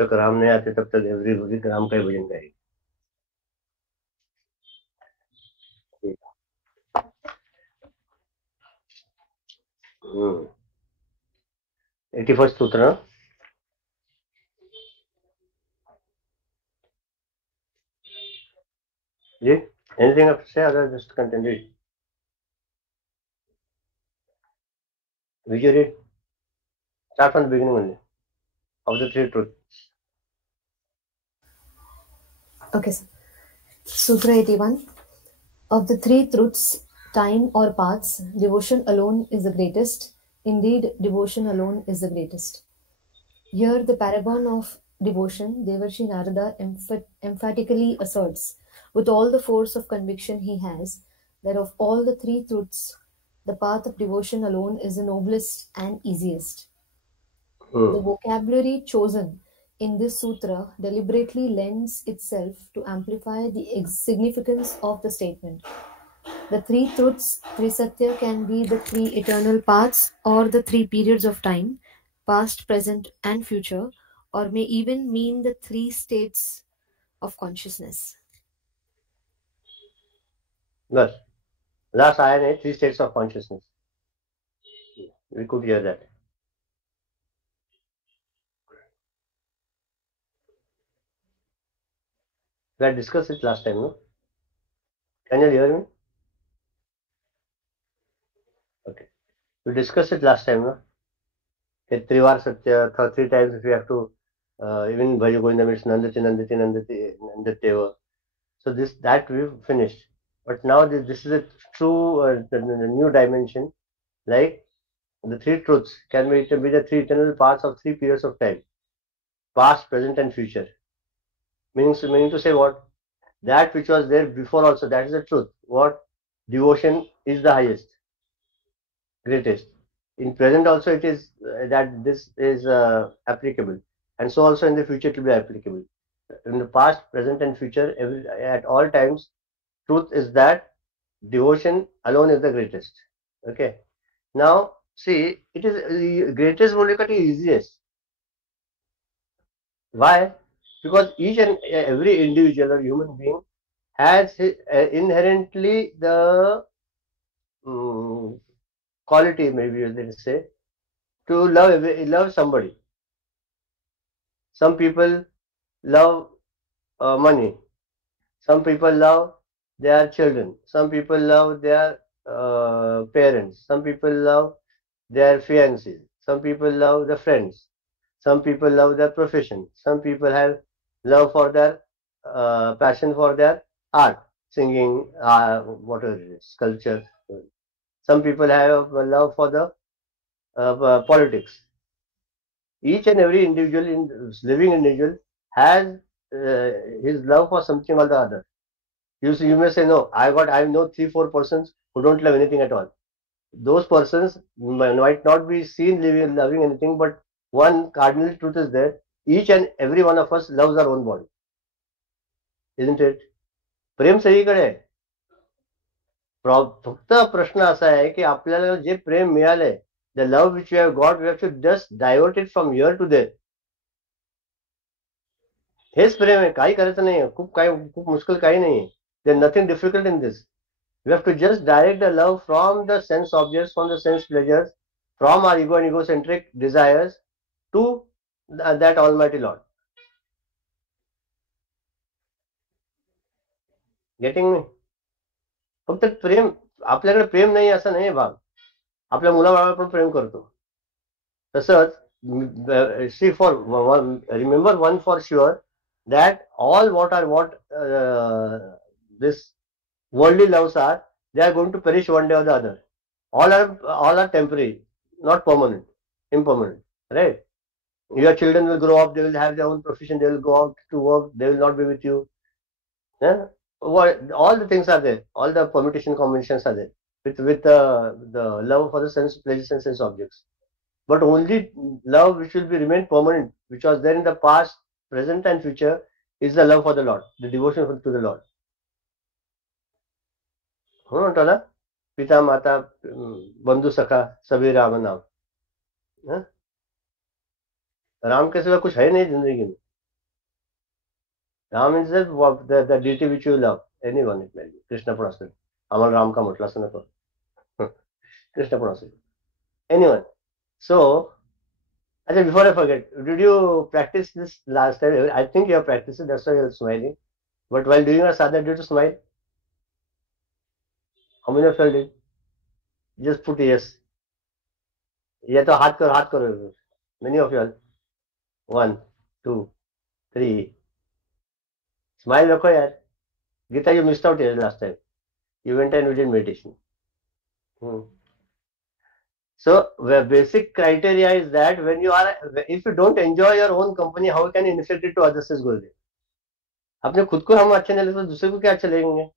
तक राम नहीं आते तब तक एवरी रोज राम का ही भजन गाएगी। 81st सूत्र ना? जी, anything have to say other just continue. Vijay read, start from the beginning only of the three truths. Okay, sir. Sutra 81. Of the three truths, time or paths, devotion alone is the greatest. Indeed, devotion alone is the greatest. Here, the paragon of devotion, Devarshi Narada emphatically asserts, with all the force of conviction he has, that of all the three truths, the path of devotion alone is the noblest and easiest. The vocabulary chosen in this sutra deliberately lends itself to amplify the significance of the statement. The three truths, Trisatya, can be the three eternal paths or the three periods of time, past, present, and future, or may even mean the three states of consciousness. बस last आया नहीं, three states of consciousness, we could hear that. We had discussed it last time, no? Can you hear me? Okay. We discussed it last time, no? Trivar Satya, three times if you have to, even Bhaja Govinda means Nandati, Nandati, Nandati, Nandateva. So that we've finished. But now this is a true, the new dimension, like the three truths can be the three eternal parts of three periods of time, past, present and future. Meaning to say what? That which was there before also, that is the truth. What? Devotion is the highest, greatest. In present also it is that this is applicable, and so also in the future it will be applicable. In the past, present and future, at all times, truth is that devotion alone is the greatest. Okay. Now see, it is greatest only cut easiest. Why? Because each and every individual or human being has inherently the quality, maybe let's say, to love somebody. Some people love money. Some people love their children. Some people love their parents. Some people love their fiancés. Some people love their friends. Some people love their profession. Some people have love for their passion for their art, singing, whatever it is, sculpture. Some people have a love for the politics. Each and every individual, living individual, has his love for something or the other. You may say, no, I know 3-4 persons who don't love anything at all. Those persons might not be seen loving anything, but one cardinal truth is there. Each and every one of us loves our own body, isn't it? प्रेम सगळीकडे आहे. फक्त प्रश्न असा आहे की आपल्याला जे प्रेम मिळालंय, the love which you have got, we have to just divert it from here to there. हेच प्रेम आहे, काही करायचं नाही, खूप मुश्किल काही नाही. There nothing difficult in this. We have to just direct the love from the sense objects, from the sense pleasures, from our ego and egocentric desires to that Almighty Lord. Getting me? फक्त प्रेम, आपल्याकडे प्रेम नाही असं नाही भाग. आपल्या मुलाबाळावर पण प्रेम करतो. तसंच see, for remember one for sure, that all what this worldly loves are, they are going to perish one day or the other. All are temporary, not permanent, impermanent, right? Your children will grow up, they will have their own profession, they will go out to work, they will not be with you. Yeah? All the things are there, all the permutation combinations are there with the love for the sense pleasures and sense objects. But only love which will be remain permanent, which was there in the past, present and future, is the love for the Lord, the devotion to the Lord. हो म्हणतो ना, पिता माता बंधु सखा सभी राम नाम. राम के सिवा कुछ है नहीं जिंदगी में. Ram means the deity which you love. Anyone it may be. Krishna पण असेल. आम्हाला राम का म्हटलं असं नको. Krishna पण असेल. Anyone. So, actually, before I forget, did you practice this last time? I think you have practiced it, that's why you're smiling. But while doing your sadhana, did you smile? How many of you did? Just put yes. या तो हाथ करो. Many of you all. 1, 2, 3. Smile रखो यार. Gita, you missed out here last time. You went and we did meditation. So the basic criteria is that if you don't enjoy your own company, how can you inflict it to others is Gurudev. अपने खुद को हम अच्छे नहीं लगते तो दूसरे को क्या अच्छे लगेंगे?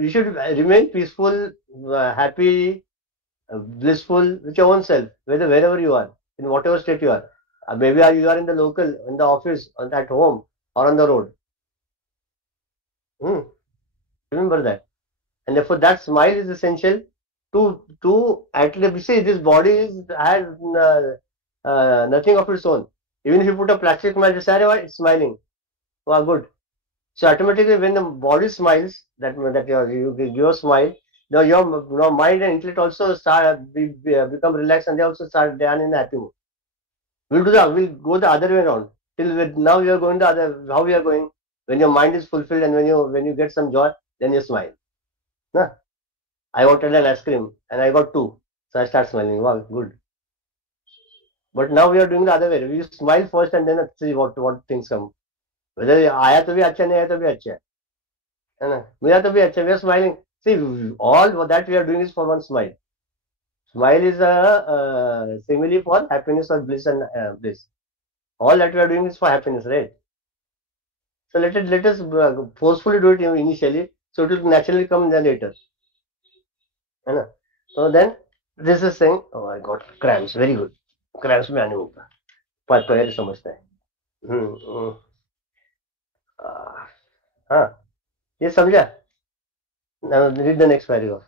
You should remain peaceful, happy, blissful with your own self, wherever you are, in whatever state you are. Maybe you are in the local, in the office, at home, or on the road. Remember that. And therefore, that smile is essential to actually see this body has nothing of its own. Even if you put a plastic smile, it's smiling. Wow, good. So automatically, when the body smiles, you give a smile. Now your mind and intellect also become relaxed, and they also they are in a happy mood. We'll go the other way around. Now we are going the other. How we are going? When your mind is fulfilled and when you get some joy, then you smile. Nah? I wanted an ice cream and I got 2, so I start smiling. Wow, good. But now we are doing the other way. We smile first and then see what things come. Whether आया तो भी अच्छा नहीं आया तो भी अच्छा है ना? मिला तो भी अच्छा. We are smiling. See, all that we are doing is for one smile. Smile is a simile for happiness or bliss and bliss. All that we are doing is for happiness, right? So let us forcefully do it initially, so it will naturally come then later. So then this is saying, oh, I got cramps. Very good. Cramps में आने होगा. पैर समझता है. हाँ, ये समझा? Now read the next paragraph.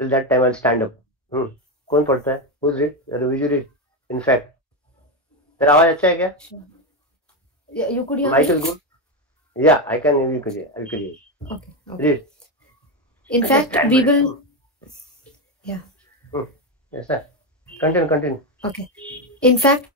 Till that time I'll stand up. कौन पढ़ता है? Who's read? Will you read? In fact, तेरा आवाज अच्छा है क्या? Sure. Yeah, you could hear Mic me? is good. Yeah, I can hear you. I could hear. Okay. Read. In fact, we will. Yeah. Yes, sir. Continue. Okay. In fact,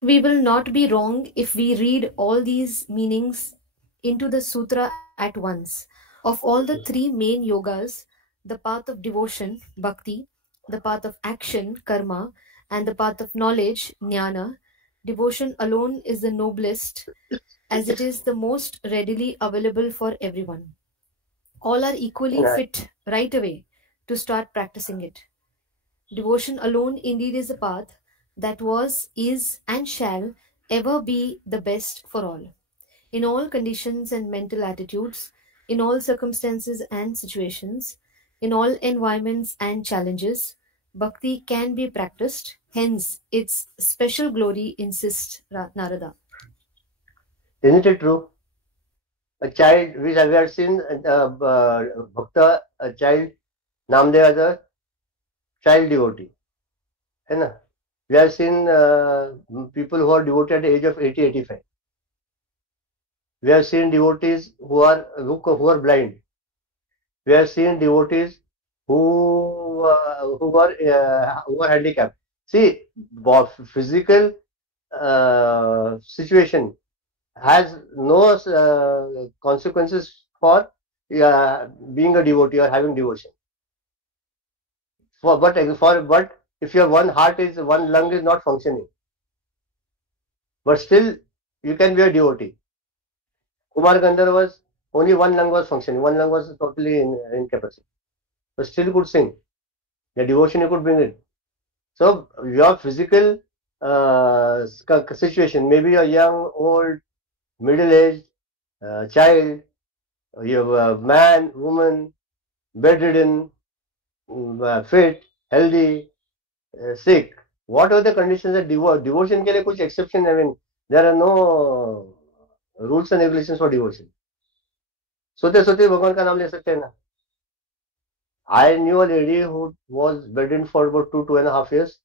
we will not be wrong if we read all these meanings into the sutra at once. Of all the 3 main yogas, the path of devotion, bhakti, the path of action, karma, and the path of knowledge, jnana, devotion alone is the noblest, as it is the most readily available for everyone. All are equally fit right away to start practicing it. Devotion alone indeed is a path that was, is, and shall ever be the best for all. In all conditions and mental attitudes, in all circumstances and situations, in all environments and challenges, bhakti can be practiced, hence its special glory, insists Narada. Isn't it true? A child, we have seen Bhakta, a child, Namdev as a child devotee. We have seen people who are devoted at the age of 80, 85. We have seen devotees who are blind. We have seen devotees who are handicapped. See, physical situation has no consequences for being a devotee or having devotion. But if your one lung is not functioning, but still you can be a devotee. Kumar Gandharva's only one lung was functioning, one lung was totally incapacitated, but still could sing. The devotion you could bring in. So your physical situation, maybe you're young, old, middle-aged, child, you're a man, woman, bedridden, fit, healthy, sick, whatever the conditions that devotion के लिए कुछ exception. I mean, there are no rules and regulations for devotion. सोते सोते भगवान का नाम ले सकते हैं ना. I knew a lady who was bedridden for about 2.5 years,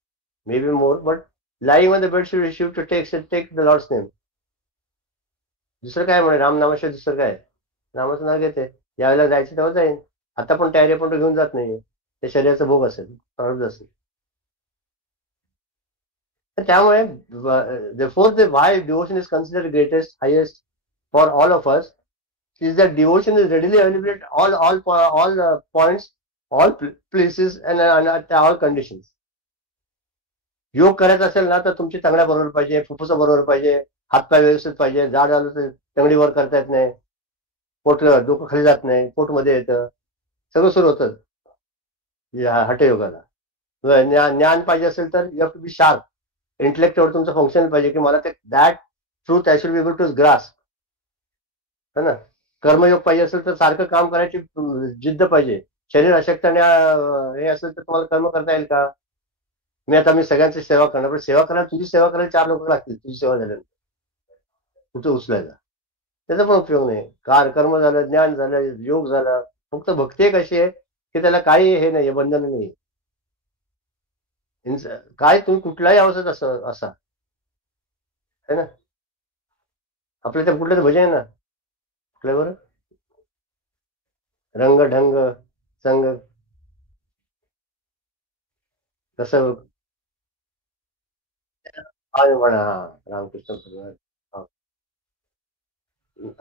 maybe more, but lying on the bed she refused to take the Lord's name. दुसरं काय म्हणे, रामनामाशिवाय दुसरं काय? नामाचं नाव घेते, ज्यावेळेला जायचं तेव्हा जाईन. आता पण तयारी पण तो घेऊन जात नाही, ते शरीराचा भोग असेल, प्रारब्ध असेल. तर त्यामुळे therefore the why devotion is considered greatest, highest for all of us is that devotion is readily available at all points, all places and at all conditions. योग करायचा असेल ना तर तुमची चांगल्या बरोबर पाहिजे, फुफ्फुस बरोबर पाहिजे, हातपाय व्यवस्थित पाहिजे, जाड आलं तर टंगडी वर करता येत नाही, पोट डोकं खाली जात नाही, पोट मध्ये येतं, सगळं सुरू होतं हठयोगाला. ज्ञान पाहिजे असेल तर you have to be sharp, इंटेलेक्टवर तुमचं फंक्शन पाहिजे की मला ते that truth I should be able to grasp, है ना. कर्मयोग पाहिजे असेल तर सारखं काम करायची जिद्द पाहिजे. शरीर अशक्त आणि हे असेल तर तुम्हाला कर्म करता येईल का? मी सगळ्यांची सेवा करणार, पण सेवा करायला तुझी सेवा करायला 4 लोक लागतील तुझी सेवा झाल्यानंतर कुठं उचलायला, त्याचा पण उपयोग नाही. कर्म झालं, ज्ञान झालं, योग झाला, फक्त भक्ती एक अशी आहे की त्याला काही हे नाही, बंधन नाही. काय तुम्ही कुठल्याही अवस्थेत असा है ना. आपल्या त्या कुठलं भजन आहे ना, कुठल्यावर रंग ढंग संग कसं म्हणा, हा रामकृष्ण भगवान.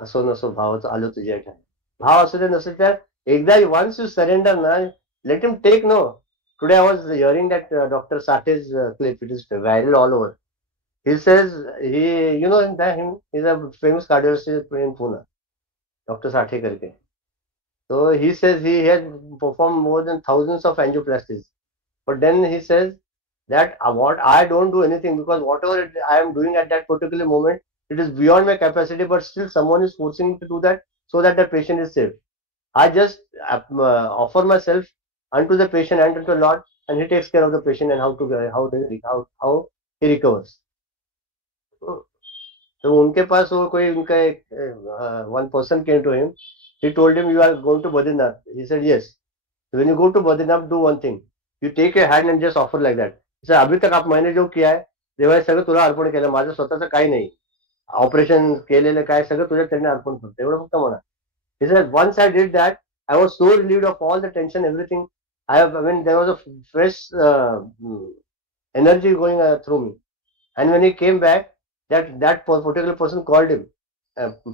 असो नसो भावाचं आलो तुझ्या ठाई. भाव असू दे नसू त्या, एकदा वन्स यू सरेंडर ना, let him take. No, today I was hearing that doctor Sathe's clip, it is viral all over. He says you know that him, he's a famous cardiologist in Pune, Dr. Sathe करके. So he says he has performed more than thousands of angioplasties, but then he says that what I don't do anything because whatever I am doing at that particular moment, it is beyond my capacity, but still someone is forcing me to do that so that the patient is saved. I just offer myself unto the patient and unto the Lord, and He takes care of the patient and how he recovers. तो उनके पास वो कोई उनका एक one person came to him. He told him, you are going to Badrinath. He said yes. When you go to Badrinath, do one thing. You take your hand and just offer like that. He said, अभी तक आप मैंने जो किया है तेव्हा हे सगळं तुला अर्पण केलं, माझं स्वतःचं काही नाही, ऑपरेशन केलेलं काय सगळं तुझ्या त्यांनी अर्पण करतो, एवढं फक्त म्हणा. He said once I did that, I was so relieved of all the tension, everything. I mean there was a fresh energy going through me. And when he came back, that particular person called him.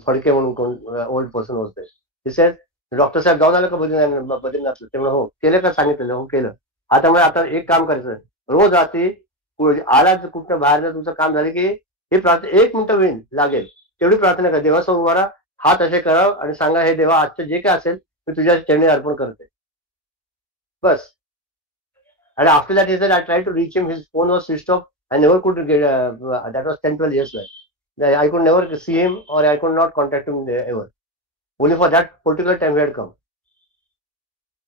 Phadke म्हणून कोण old person होते. He said, doctor साहेब जाऊन आलं का बद्रीनाथला? ते हो केलं का, सांगितलेलं हो केलं. आता मग आता एक काम करायचं, रोज रात्री आला कुठं बाहेर तुमचं काम झालं की हे प्रार्थना 1 मिनिट होईल लागेल तेवढी प्रार्थना करा, देवासमोर उभा राहा, हात असे करा आणि सांगा, हे देवा आजचं जे काय असेल मी तुझ्या चरणी अर्पण करते, बस. And after that he said, I tried to reach him, his phone was switched off. I never could get, that was 10-12 years back. I could never see him or I could not contact him ever. Only for that particular time he had come.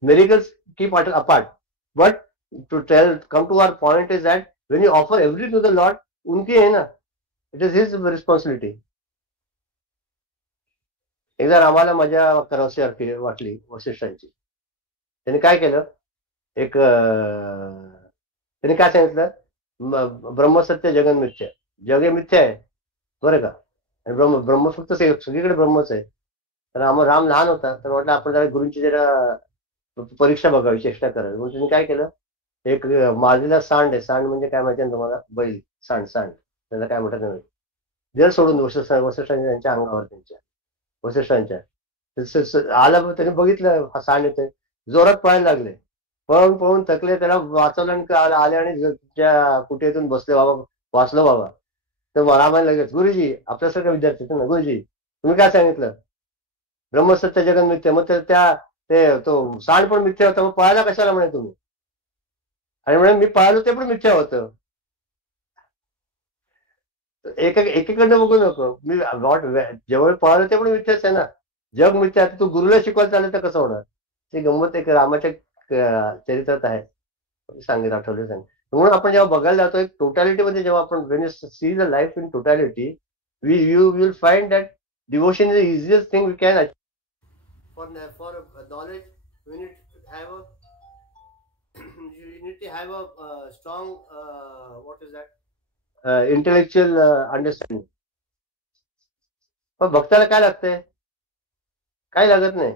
Miracles keep apart. But come to our point is that when you offer everything to the Lord, unki hai na, it is his responsibility. एकदा रामाला मजा करावशी वाटली वशिष्ठांची. त्यांनी काय केलं, त्यांनी काय सांगितलं, ब्रह्मसत्य जगन मिथ्या, जग हे मिथ्या आहे बरं का, आणि ब्रह्म फक्त सगळीकडे ब्रह्मच आहे. तर राम लहान होता, तर म्हटलं आपण जरा गुरूंची जरा परीक्षा बघावी, चेष्टा करावी, म्हणून त्यांनी काय केलं, एक मारलेला सांड आहे, सांड म्हणजे काय माहिती ना तुम्हाला, बैल, सांड त्याला काय म्हणतात नाही, जर सोडून वशिष्ठांच्या अंगावर, त्यांच्या वशिष्ठांच्या आला, त्याने बघितलं हा सांड येतोय, जोरात पळायला लागले, पळून पळून थकले, त्याला वाचवलं आणि आले आणि तुमच्या कुठेतून बसले, बाबा वाचलो बाबा. तर रामायण लगेच, गुरुजी आपल्यासारखा विद्यार्थी ना, गुरुजी तुम्ही काय सांगितलं, ब्रह्मसत्य जगन मिथ्या, मग तो सांड पण मिथ्या होता, मग पळायला कशाला म्हणे तुम्ही, आणि म्हणे मी पळालो ते पण मिथ्या होतं. एकीकडनं बघू नको, मी जेवढे पळालो ते पण मिथ्याच आहे ना, जग मिथ्या. तू गुरुला शिकवायला चालेल तर कसं होणार. ते गंमत एक रामाच्या चरित्रात आहे, सांगेल आठवले सांग. म्हणून आपण जेव्हा बघायला जातो एक टोटॅलिटी मध्ये, जेव्हा आपण when you see the life in totality, you will find that devotion is the easiest thing we can achieve. For knowledge, we need to have a you need to have a strong what is that intellectual understanding. पण भक्ताला काय लागतंय? काही लागत नाही.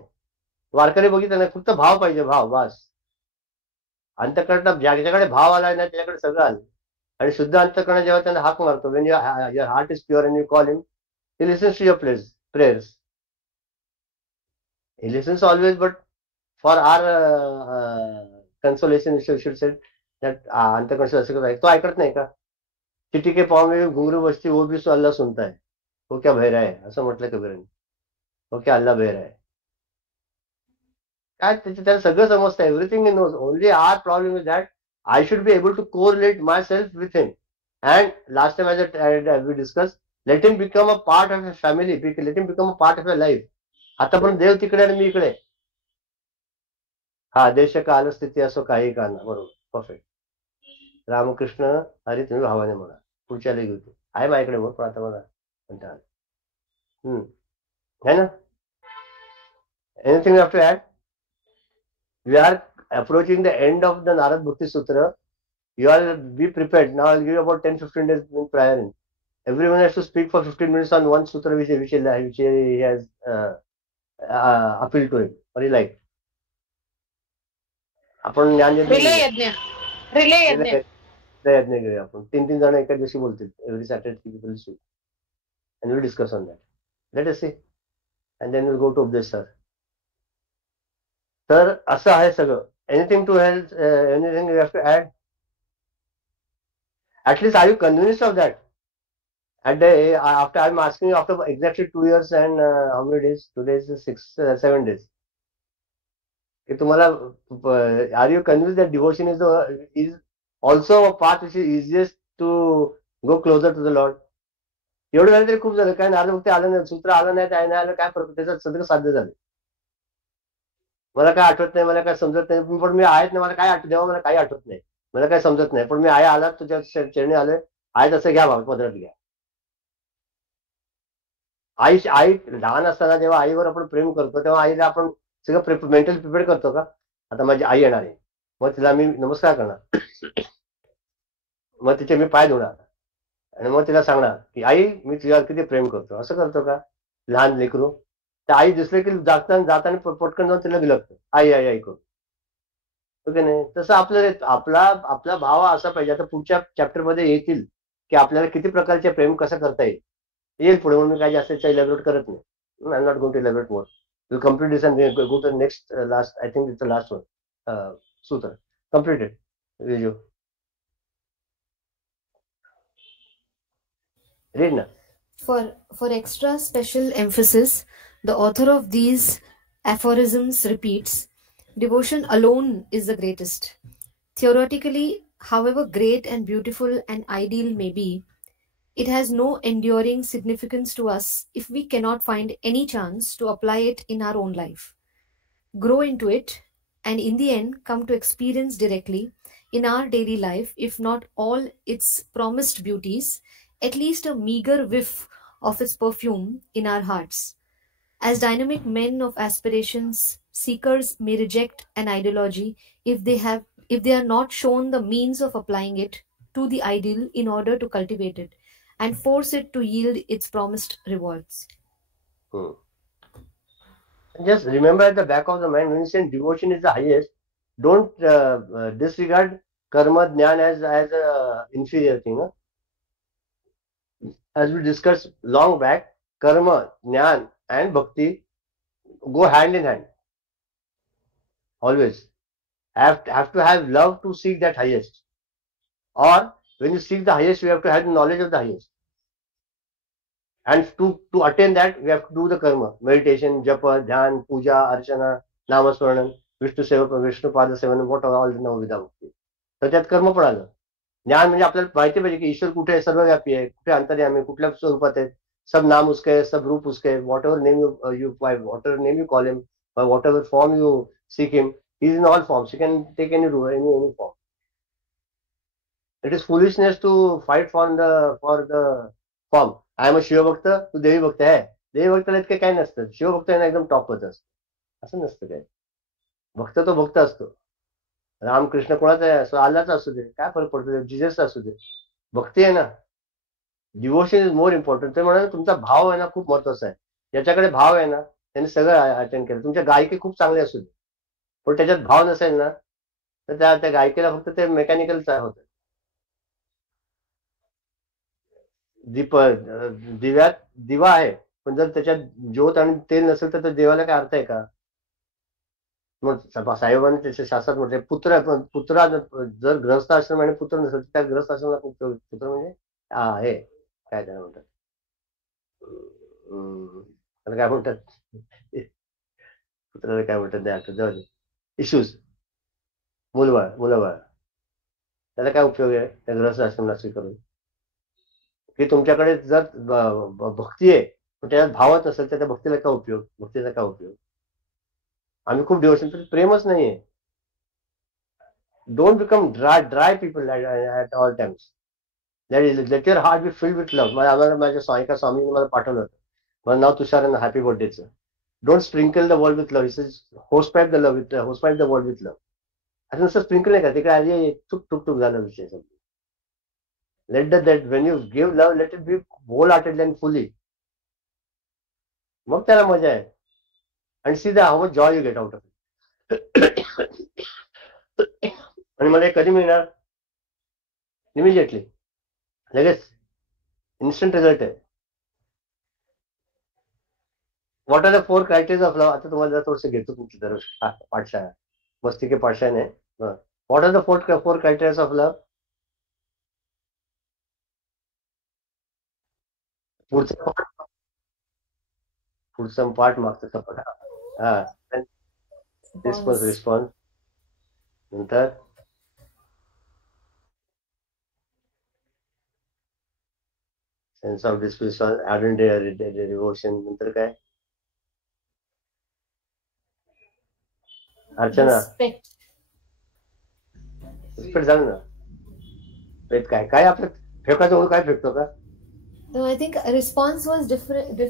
वारकरी बघितलं नाही, फक्त भाव पाहिजे, भाव बस. अंतकरणात ज्याच्याकडे भाव आला ना त्याच्याकडे सगळं आलं. आणि शुद्ध अंतकरण जेव्हा त्यांना हाक मारतो, when your heart is pure and you call him, he listens to your prayers. He listens always, but for our consolation, you should say that अंतकर्ण असं कसं आहे, तो ऐकत नाही का? चिट्टी के पाँव में घुंघरू बजती वो भी तो अल्लाह सुनता है. वो क्या बहरा है असं म्हटलं कबीराने. वो क्या अल्लाह बहरा है. काय त्याला सगळं समजतं, everything in knows. Only our problem is that I should be able to correlate myself with him. And last time as we discuss, let him become a part of a family, let him become a part of a life. आता पण देव तिकडे आणि मी इकडे. हा, देश काल स्थिती असो काही का ना. बरोबर, परफेक्ट. रामकृष्ण हरी तुम्ही भावाने म्हणा, पुढच्याला घेऊ तू आहे माझ्याकडे मग, पण आता मला म्हणता आलं. है ना? Anything you have to add? We are approaching the end of the Narad Bhakti Sutra. You all be prepared. Now I'll give you about 10-15 days prior. Everyone has to speak for 15 minutes on one sutra which he has appealed to him or he like. आपण ज्ञान relay यज्ञ घेऊया आपण. 3 जण एका दिवशी बोलतील. Every Saturday people speak and we'll discuss on that. Let us see. And then we'll go to Updesh sir. तर असं आहे सगळं. Anything to help? Anything you have to add? At least are you convinced of that? After I'm asking you after exactly 2 years and how many days? Today is 7 days. कि तुम्हाला, are you convinced that devotion is also a path which is easiest to go closer to the Lord? एवढं झालं तरी खूप झालं. काय नारद भक्ती आलं नाही, सूत्र आलं नाही, काय नाही आलं, काय फरक, त्याच्यात सगळं साध्य झालं. मला काय आठवत नाही, मला काय समजत नाही, पण मी आहेत ना, मला काय देवा मला काही आठवत नाही, मला काय समजत नाही, पण मी आहे आला तुझ्या चरणी आलोय, आहे तसं घ्या भाव पदरात घ्या. आई लहान असताना जेव्हा आईवर आपण प्रेम करतो तेव्हा आईला आपण सगळं मेंटली प्रिपेअर करतो का? आता माझी आई येणार आहे, मग तिला मी नमस्कार करणार, मग तिचे मी पाय धुणार आणि मग तिला सांगणार की आई मी तुझ्यावर किती प्रेम करतो. असं करतो का लहान लेकरू? त्या आई दिसले की जाताना पटकन जाऊन तिला विलगतं, आई आई आई करू. ओके नाही? तसं आपला भाव असा पाहिजे. आता पुढच्या चॅप्टर मध्ये येतील की आपल्याला किती प्रकारचे प्रेम कसं करता येईल पुढे, म्हणून काही जास्त इलॅबोरेट करत नाही. I am not going to elaborate more. Will complete this and go to next last. I think it's the last one सूत्र completed. Viju, read na. For extra special emphasis, the author of these aphorisms repeats, devotion alone is the greatest. Theoretically, however great and beautiful an ideal may be, it has no enduring significance to us if we cannot find any chance to apply it in our own life, grow into it, and in the end come to experience directly in our daily life, if not all its promised beauties, at least a meager whiff of its perfume in our hearts. As dynamic men of aspirations, seekers may reject an ideology if they are not shown the means of applying it to the ideal in order to cultivate it and force it to yield its promised rewards. Just remember at the back of the mind, when you say devotion is the highest, don't disregard karma jnana as a inferior thing. Huh? As we discussed long back, karma, jnana and bhakti go hand in hand. Always. Have to have love to seek that highest. Or when you seek the highest, you have to have the knowledge of the highest. And to attain that, we have to do the karma, meditation, japa, dhyan, puja, archana, namaswaranam, Vishnu seva, Vishnu pada sevanam, what are all the navvidha bhakti. तर त्यात कर्म पण आलं. ज्ञान म्हणजे आपल्याला माहिती पाहिजे की ईश्वर कुठे आहे, सर्वव्यापी आहे, कुठे अंतर्यामी, कुठल्या स्वरूपात आहे, सब नाम उसके है, सब रूप उसके है, whatever name you call him, or whatever form you seek him, he is in all forms. He can take any form. It is foolishness to fight for the form. I am a शिवभक्त, तू देवी भक्त आहे. देवी भक्ताला इतकं काय नसतं. शिवभक्त आहे एकदम टॉपच असतं, असं नसतं काय. भक्त तो भक्त असतो. रामकृष्ण कोणाचा आहे, असो अल्लाचा असू दे, काय फरक पडतो, जिजस असू दे, भक्ती आहे ना. Devotion is more important. ते म्हणाले तुमचा भाव आहे ना खूप महत्वाचा आहे. ज्याच्याकडे भाव आहे ना त्याने सगळं अटेंड केलं. तुमच्या गायकी खूप चांगली असू दे, पण त्याच्यात भाव नसेल ना तर त्या गायकीला फक्त ते मेकॅनिकलच होतं. दिव्यात दिवा आहे, पण जर त्याच्यात ज्योत आणि तेल नसेल तर त्या देवाला काय अर्थ आहे का? मग साईबाबांनी त्याच्या शास्त्रात म्हटले पुत्रा जर ग्रहस्थ आश्रम आणि पुत्र नसेल तर त्या ग्रहस्थ आश्रमाला पुत्र म्हणजे हे काय त्याला म्हणतात, त्याला काय म्हणतात, पुत्राला काय म्हणतात नाही आता जाऊ दे. इश्यूज, मुलबाळ त्याला काय उपयोग आहे त्या ग्रहस्थ आश्रमाला स्वीकारून? की तुमच्याकडे जर भक्ती आहे पण त्याच्यात भावच असेल तर त्या भक्तीला काय उपयोग, भक्तीचा काय उपयोग? आम्ही खूप डिवोशन पण प्रेमच नाहीये. Don't become dry people at all times. Late your heart be filled with love. आम्हाला माझ्या एका स्वामीने मला पाठवलं होतं, माझं नाव तुषार आहे, हॅपी बर्थडेचं. Don't sprinkle the world with love, hosepipe the love with hosepipe the world with love. असं नुसतं स्प्रिंकल नाही का तिकडे आधी टुक झाला विषय समजा. Let that when you give love let it be wholeheartedly and fully. मग त्याला मजा आहे. आणि see the how much joy you get out of it. आणि मला हे कधी मिळणार? इमिजिएटली, लगेच, इन्स्टंट रिझल्ट आहे. What are the 4 criteria of love? आता तुम्हाला जर थोडंसं घेतो तुमची जर पाठशाळा, मस्ती के पाठशाळा नाही. What are the 4 criteria of love? पुढचा पार्ट मागचा सपाट. हा, रिस्पॉन्स नंतर sense of desperation, ardent devotion, नंतर काय? अर्चना, Respect. रिस्पेक्ट झालं ना. वेद काय काय आपलं फेकायचं म्हणून काय फेकतो का? No, I think response was different.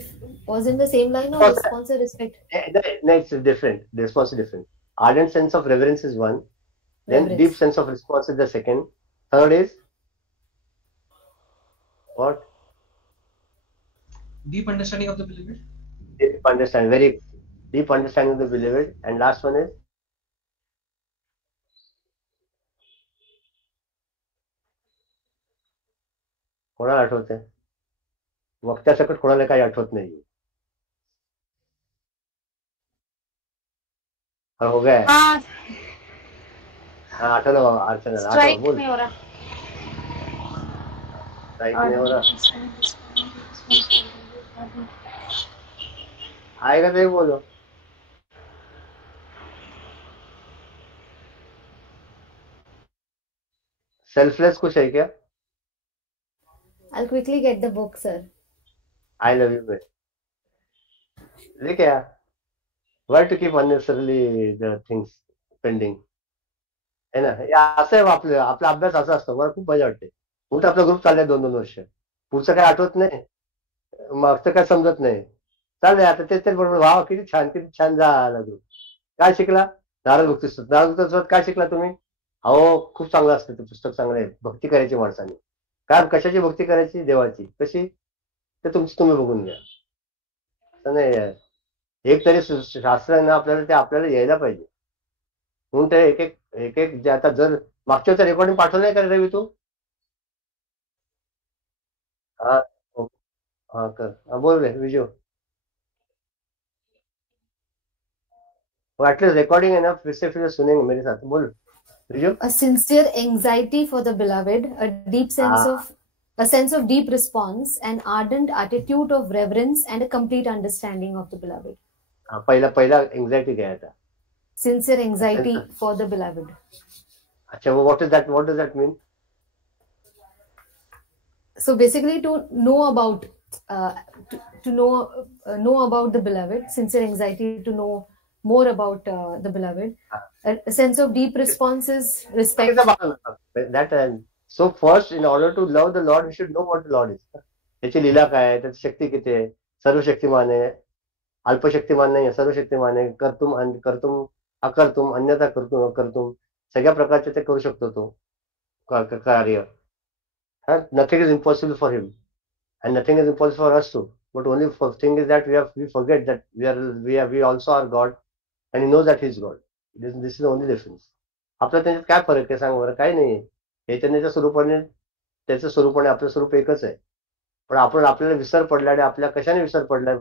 Was in the same line or response or respect? No, it's different. The response is different. Ardent sense of reverence is one. Then Reverence. deep sense of response is the second. Third is what? Deep understanding of the beloved. Deep understanding. Very deep understanding of the beloved. And last one is कोणाला आठवत आहे? वक्त्यासकट कोणाला काही आठवत नाही. हो गया. हाँ, हाँ आठवलं बाबा, अर्चना स्ट्राइक आठव बोल. नहीं हो रहा. स्ट्राइक नहीं हो रहा. आएगा तो ही बोलो. सेल्फलेस कुछ है क्या? I'll quickly get the book, sir. I love you best. लेके आ. Why to keep unnecessarily the things pending? है ना, हे असं आहे आपला अभ्यास असा असतो. मला खूप मजा वाटते. म्हणून आपला ग्रुप चाललाय 2-2 वर्ष. पुढचं काय आठवत नाही, मागचं काय समजत नाही. चाललंय आता तेच बरोबर. वा किती छान झाला ग्रुप. काय शिकला? नारद भक्ती काय शिकला तुम्ही? अहो खूप चांगलं असतं ते पुस्तक, चांगलं आहे. भक्ती करायची माणसाने. काय कशाची भक्ती करायची? देवाची. कशी? ते तुम्ही बघून घ्या. नाही, एक तरी शास्त्र आहे ना आपल्याला, ते आपल्याला यायला पाहिजे. म्हणून ते एक एक जे आता जर मागच्या रेकॉर्डिंग पाठवलंय का रवी तू? हा हा कर. बोल रे विजू. एटलीस्ट रिकॉर्डिंग है ना, फिर से सुनेंगे मेरे साथ. बोल Viju. A sincere anxiety for the beloved, a sense of deep response, an ardent attitude of reverence, and a complete understanding of the beloved. पहिला एंग्झायटी घ्यायचा. Sincere anxiety for the beloved. अच्छा, what does that mean? So basically, to know about know about the beloved, sincere anxiety to know more about the beloved, a sense of deep response is respect. So first, in order to love the Lord, we should know what the Lord is. त्याची लीला काय आहे, त्याची शक्ती किती आहे. सर्वशक्तिमान आहे, अल्पशक्तिमान नाही, सर्वशक्तिमान आहे. कर्तुम अकर्तुम, अन्यथा कर्तुम, सगळ्या प्रकारचे ते करू शकतो तो कार्य. Nothing is impossible for him. and nothing is impossible for us too. But only thing is that we forget that we also are God, and He knows that He is God. This is the only difference. आपलं त्याच्यात काय फरक आहे सांग बरं? काही नाही. चैतन्याच्या स्वरूपाने त्याचं स्वरूप आणि आपलं स्वरूप एकच आहे. पण आपण आपल्याला विसर पडला आणि आपल्या कशाने विसर पडलाय?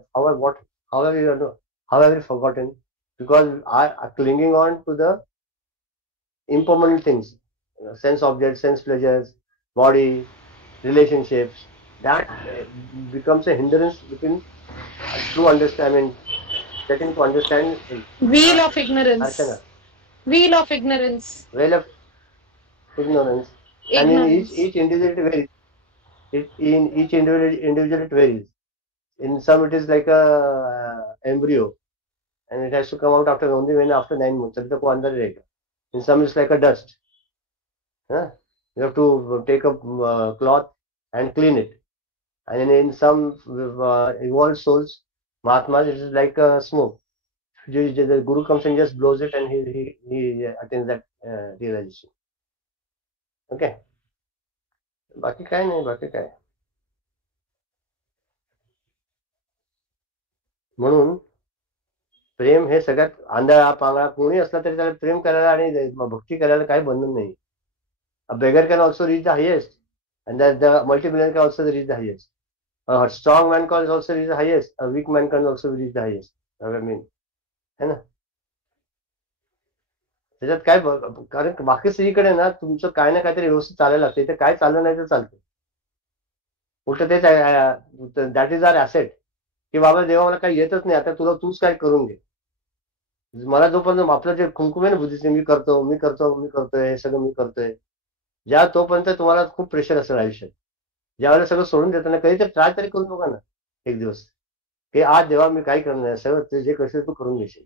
How have we forgotten? Because are clinging on to the impermanent things, sense objects, sense pleasures, body, relationships. That becomes a hindrance between true understanding, getting to understand. Wheel of ignorance. Archana, Wheel of ignorance. well of ignorance. And in each individual it varies. In each individual it varies. In some it is like a embryo, and it has to come out only after 9 months. In some it's like a dust. Huh? You have to take a cloth and clean it. And in some evolved souls, Mahatmas, it is like a smoke. The Guru comes and just blows it, and he attains that realization. Okay. बाकी काय नाही, बाकी काय. म्हणून प्रेम हे सगळ्यात आंधळा पांगळा कोणी असला तरी त्याला प्रेम करायला आणि भक्ती करायला काही बंधन नाही. A beggar can also reach the highest, and that the multi-millionaire can also reach the highest. A strong man can also reach the highest. A weak man can also reach the highest. I mean, है ना? त्याच्यात काय कारण बाकी सगळीकडे ना तुमचं काय ना काहीतरी व्यवस्थित चालायला लागतं. इथे काय चाललं नाही तर चालतं. उलट तेच दॅट इज आर ऍसेट की बाबा देवा मला काही येतच नाही, आता तुला तूच काय करून घे. मला जोपर्यंत आपलं जे कुंकुम आहे ना बुद्धीचे, मी करतोय हे सगळं मी करतोय, ज्या तोपर्यंत तुम्हाला खूप प्रेशर असेल आयुष्यात. ज्यावेळेला सगळं सोडून देताना कधी तर ट्राय तरी करून बघा ना एक दिवस, की आज देवा मी काय करणार, सगळं ते जे करशील तू करून घेशील.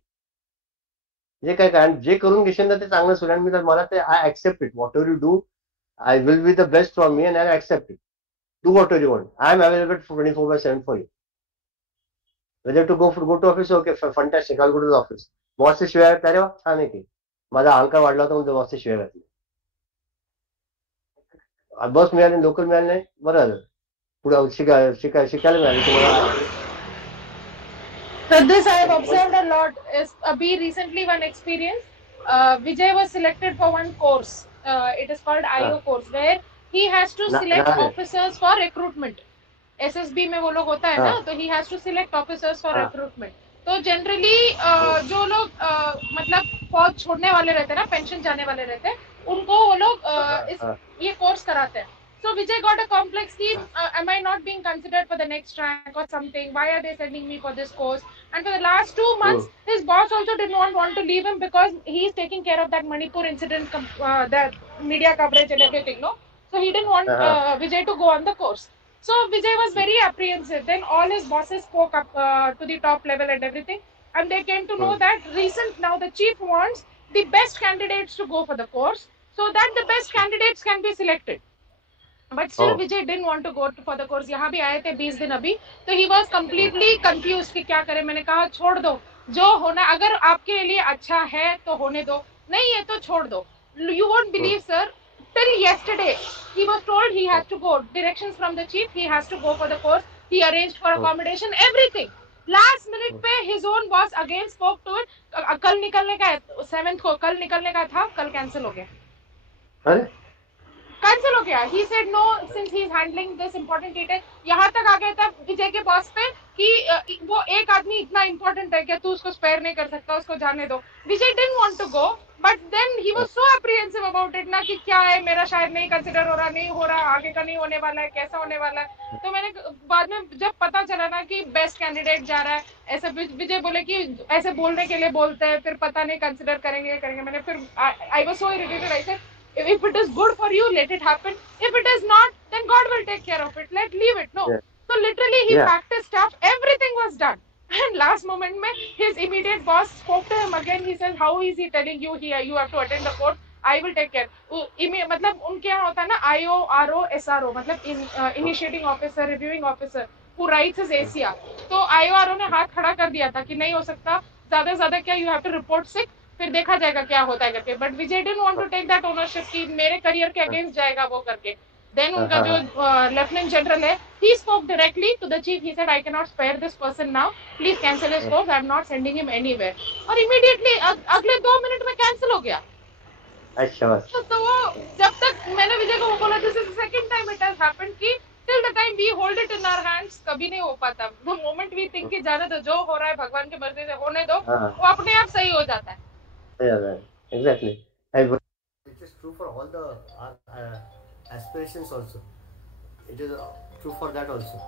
जे काय जे करून घेशील ना ते चांगलं होईल. आणि मला ते I accept it. Whatever you do, I will be the best from me, and I accept it. Do whatever you want. I am available 24/7 for you. Whether to go to office, okay fantastic, I will go to the office. बॉसची शिवाय घातल्या, रे वा छान आहे की. माझा अहंकार वाढला होता म्हणून बॉसची शिवाय घातली. बस मिळाली, लोकल मिळाली नाही, बरं झालं. पुढे शिकायला मिळाली तुम्हाला. So this I have observed a lot. Abhi recently one experience. Vijay was selected for one course. It is called IO course, where he has to select officers for recruitment. SSB में वो लोग होता है ना, तो he has to select officers for recruitment. तो generally जो लोग मतलब फौज छोड़ने वाले रहते हैं ना, पेंशन जाने वाले रहते हैं, उनको वो लोग ये कोर्स कराते हैं. So Vijay got a complex scheme. Am I not being considered for the next rank or something? Why are they sending me for this course? And for the last 2 months, his boss also did not want to leave him because he's taking care of that Manipur incident, that media coverage and everything, no? So he didn't want Vijay to go on the course. So Vijay was very apprehensive. Then all his bosses spoke up to the top level and everything. And they came to know that now the chief wants the best candidates to go for the course so that the best candidates can be selected. But still Vijay didn't want to go for the course. यहाँ भी आए थे 20 दिन अभी, तो he was completely confused कि क्या करे. मैंने कहा छोड़ दो, जो होना अगर आपके लिए अच्छा है तो होने दो, नहीं है तो छोड़ दो. You won't believe, sir, till yesterday he was told he has to go, directions from the chief, he has to go for the course. He arranged for accommodation, everything. Last minute पे his own boss again spoke to it. कल निकलने का है 7th को, कल निकलने का था, कल कैंसिल हो गया. कैंसिल हो गया. He said no, since he is handling this important detail. यहाँ तक आ गया था विजय के बॉस पे कि वो एक आदमी इतना important है कि तू उसको स्पेयर नहीं कर सकता, उसको जाने दो. विजय didn't want to go, but then he was so apprehensive about it ना कि क्या है, मेरा शायद नहीं कंसिडर हो रहा, नहीं हो रहा, आगे का नहीं होने वाला है, कैसा होने वाला है. तो मैंने बाद में जब पता चला ना कि बेस्ट कैंडिडेट जा रहा है, ऐसे विजय बोले कि ऐसे बोलने के लिए बोलते हैं, फिर पता नहीं कंसिडर करेंगे. मैंने फिर I was so irritated. I said, if it is good for you, let it happen. If it is not, then God will take care of it. Leave it. No. Yeah. So literally he packed his stuff. Everything was done. And last moment mein, his immediate boss spoke to him again. He says, how is he telling you here you have to attend the court? I will take care. मतलब उनके यहाँ होता है ना IO, RO, SRO, मतलब initiating officer, reviewing officer, who writes his ACR. तो IO, RO ने हाथ खड़ा कर दिया था कि नहीं हो सकता, ज़्यादा से ज़्यादा क्या, you have to report sick, फिर देखा जाएगा क्या होता है करके. But Vijay didn't want to take that ownership कि मेरे करियर के अगेंस्ट जाएगा वो करके. Then उनका जो लेफ्टिनेंट जनरल है, he spoke directly to the chief. He said, I cannot spare this person now. Please cancel his course. I'm not sending him anywhere. और immediately अगले 2 मिनट में cancel हो गया. अच्छा तो वो जब तक मैंने विजय को बोला, this is the second time it has happened कि till the time we hold it in our hands कभी नहीं हो पाता. The moment we think कि जाने दो, जो हो रहा है भगवान की मर्जी से होने दो, वो अपने आप सही हो जाता है. Exactly. It is true for all the aspirations also. It is true for that also.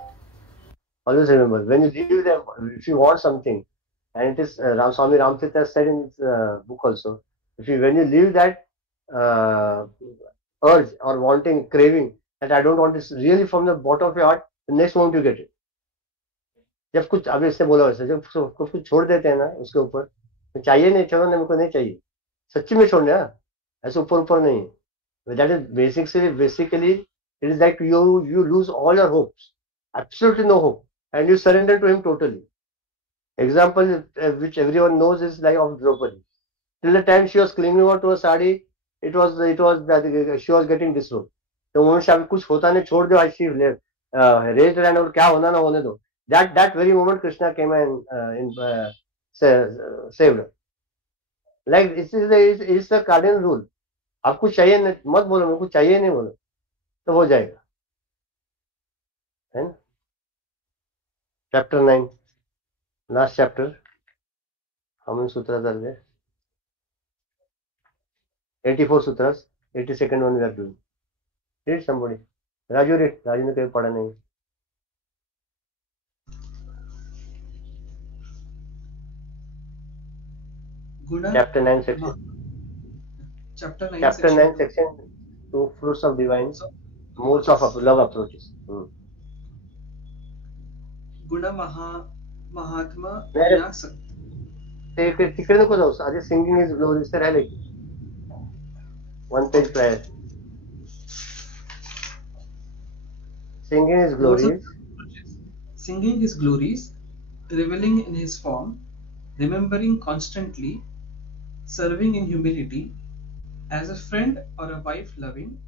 Always remember, when you leave them, if you want something, and it is Swami Ramtita said in his book also, when you leave that urge or wanting, craving, that I don't want this really from the bottom of your heart, the next moment you get it. जब कुछ अभी इससे बोला वैसे जब कुछ छोड़ देते हैं ना उसके ऊपर, चाहिए नहीं, छोड़ो ना, मेरे को नहीं चाहिए, सच्ची में छोड़ना, ऐसे ऊपर ऊपर नहीं. That is basically it is like you lose all your hopes, absolutely no hope, and you surrender to him totally. Example which everyone knows is like of Draupadi. Till the time she was clinging on to a sari, it was that she was getting disrobed. तो उन्होंने अभी कुछ होता नहीं, छोड़ दो, she raised her hand और क्या होना ना होने दो. That very moment Krishna came and saved her. Like it's the cardinal rule. आपको चाहिए नहीं, मत बोलो मेरे को चाहिए नहीं बोलो, तो हो जाएगा, है ना. Chapter 9, last chapter. How many sutras are there? 84 sutras. 82nd one we are doing. Read somebody. Raju read. Raju ने कभी पढ़ा नहीं. Chapter 9 section. Chapter 9 section. 2 fruits of divine. Modes of love approaches. Guna Mahatma. तिकडे नको जाऊस, आधी singing is glories तर राहिले की 1 page prior. Singing is glories. Singing is glories, reveling in his form, remembering constantly, serving in humility, as a friend or a wife loving,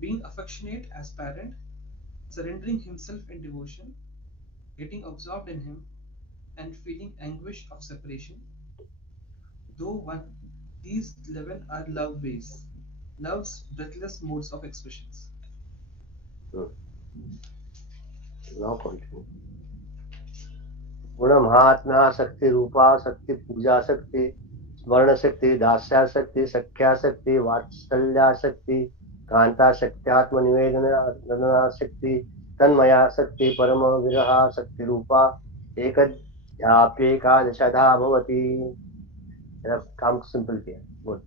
being affectionate as parent, surrendering himself in devotion, getting absorbed in him, and feeling anguish of separation. Though one, these 11 are love ways, love's breathless modes of expressions. Now continue. गुण महात्मा शक्ति रूपा शक्ति पूजा शक्ति स्मरण शक्ति दास्या शक्ति सख्या शक्ति वात्सल्या शक्ति कांता शक्ति आत्मनिवेदना शक्ति तन्मया शक्ति परम विरहा शक्ति रूपा एकादशधा भवति. काम सिंपल किया. बोल.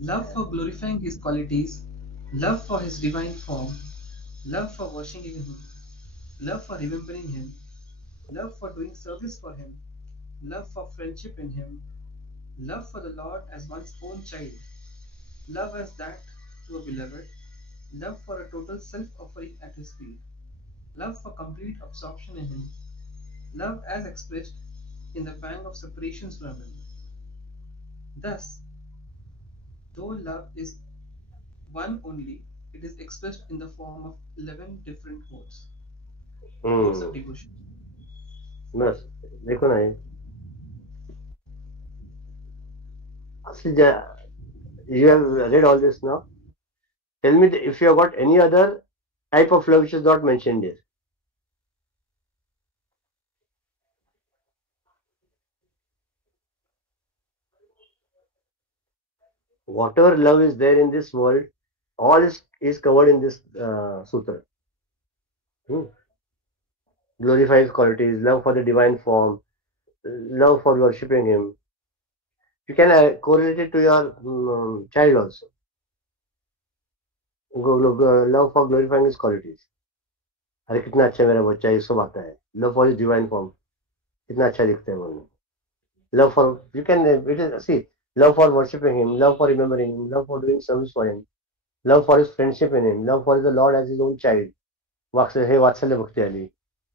Love for glorifying his qualities, love for his divine form, love for worshiping him, love for remembering him, love for doing service for him, love for friendship in him, love for the Lord as one's own child, love as that to a beloved, love for a total self-offering at his feet, love for complete absorption in him, love as expressed in the pang of separations from him. Thus, though love is one only, it is expressed in the form of 11 different modes. Modes of devotion. बस देखो ना, you have read all this now. Tell me if you have got any other type of love which is not mentioned here. Whatever love is there in this world, all is covered in this sutra. Glorifies qualities, love for the divine form, love for worshipping him. You can correlate it to your child also. Love for glorifying his qualities. अरे कितना अच्छा मेरा बच्चा, ये सब आता है. Love for his divine form, कितना अच्छा दिखता है वो. Love for, you can, it is, see, love for worshipping him, love for remembering him, love for doing service for him, love for his friendship in him, love for the Lord as his own child. Hey Vatsalya Bhakti Ali.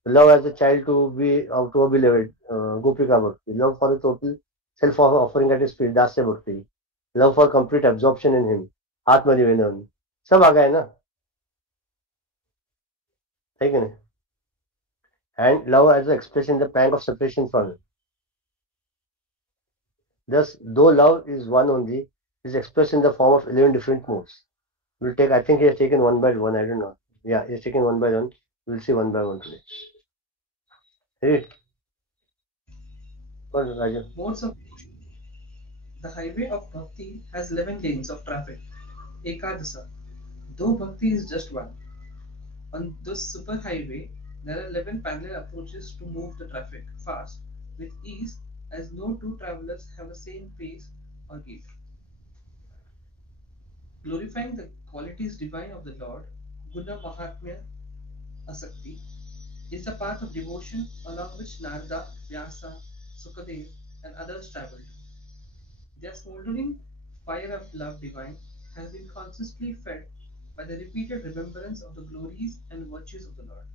Love as a child to be to a beloved, Gopika Bhakti. Love for the total self-offering at his feet, Dasya Bhakti. Love for complete absorption in him, आत्मनिवेदन, सब आ गया है ना, है कि नहीं? And love as expressed in the pang of separation from him. Thus, though love is one only, is expressed in the form of 11 different modes. We'll take, I think he has taken one by one, I don't know. Yeah, he has taken one by one. We'll see one by one today. Read. What, Raju? Modes of the highway of bhakti has 11 lanes of traffic. Ekadasa. Though bhakti is just one. On this superhighway, there are 11 parallel approaches to move the traffic fast with ease, as no two travelers have the same pace or gait. Glorifying the qualities divine of the Lord, Guna Mahatmya Asakti, is the path of devotion along which Narada, Vyasa, Sukadev, and others traveled. Their smoldering fire of love divine has been constantly fed by the repeated remembrance of the glories and virtues of the Lord.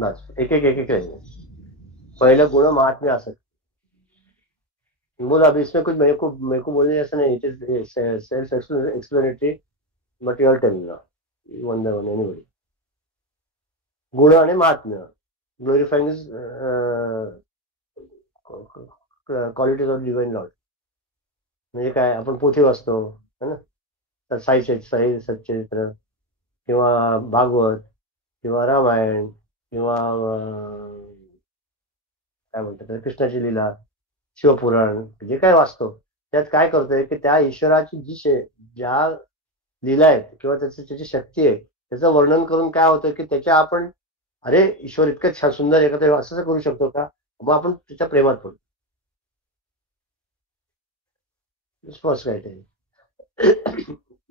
बस एक एक एक एक रहेंगे. पहला गुण महात्म्य आसक्ति. बोल अभी इसमें कुछ मेरे को बोलने जैसा नहीं. It is self explanatory, but you are telling now one by one anybody. गुण आणि महात्म्य, glorifying is qualities of divine lord. म्हणजे काय, आपण पोथी वाचतो है ना, तर साई सच्चरित्र किंवा भागवत किंवा रामायण किंवा काय म्हणतात कृष्णाची लीला, शिवपुराण, जे काय वाचतो त्यात काय करतोय की त्या ईश्वराची ज्या लीला आहेत किंवा त्याची शक्ती आहे त्याचं वर्णन करून काय होतं की त्याच्या आपण अरे ईश्वर इतकं छान सुंदर एकत्र असं करू शकतो का, मग आपण त्याच्या प्रेमात पडतो. First criteria.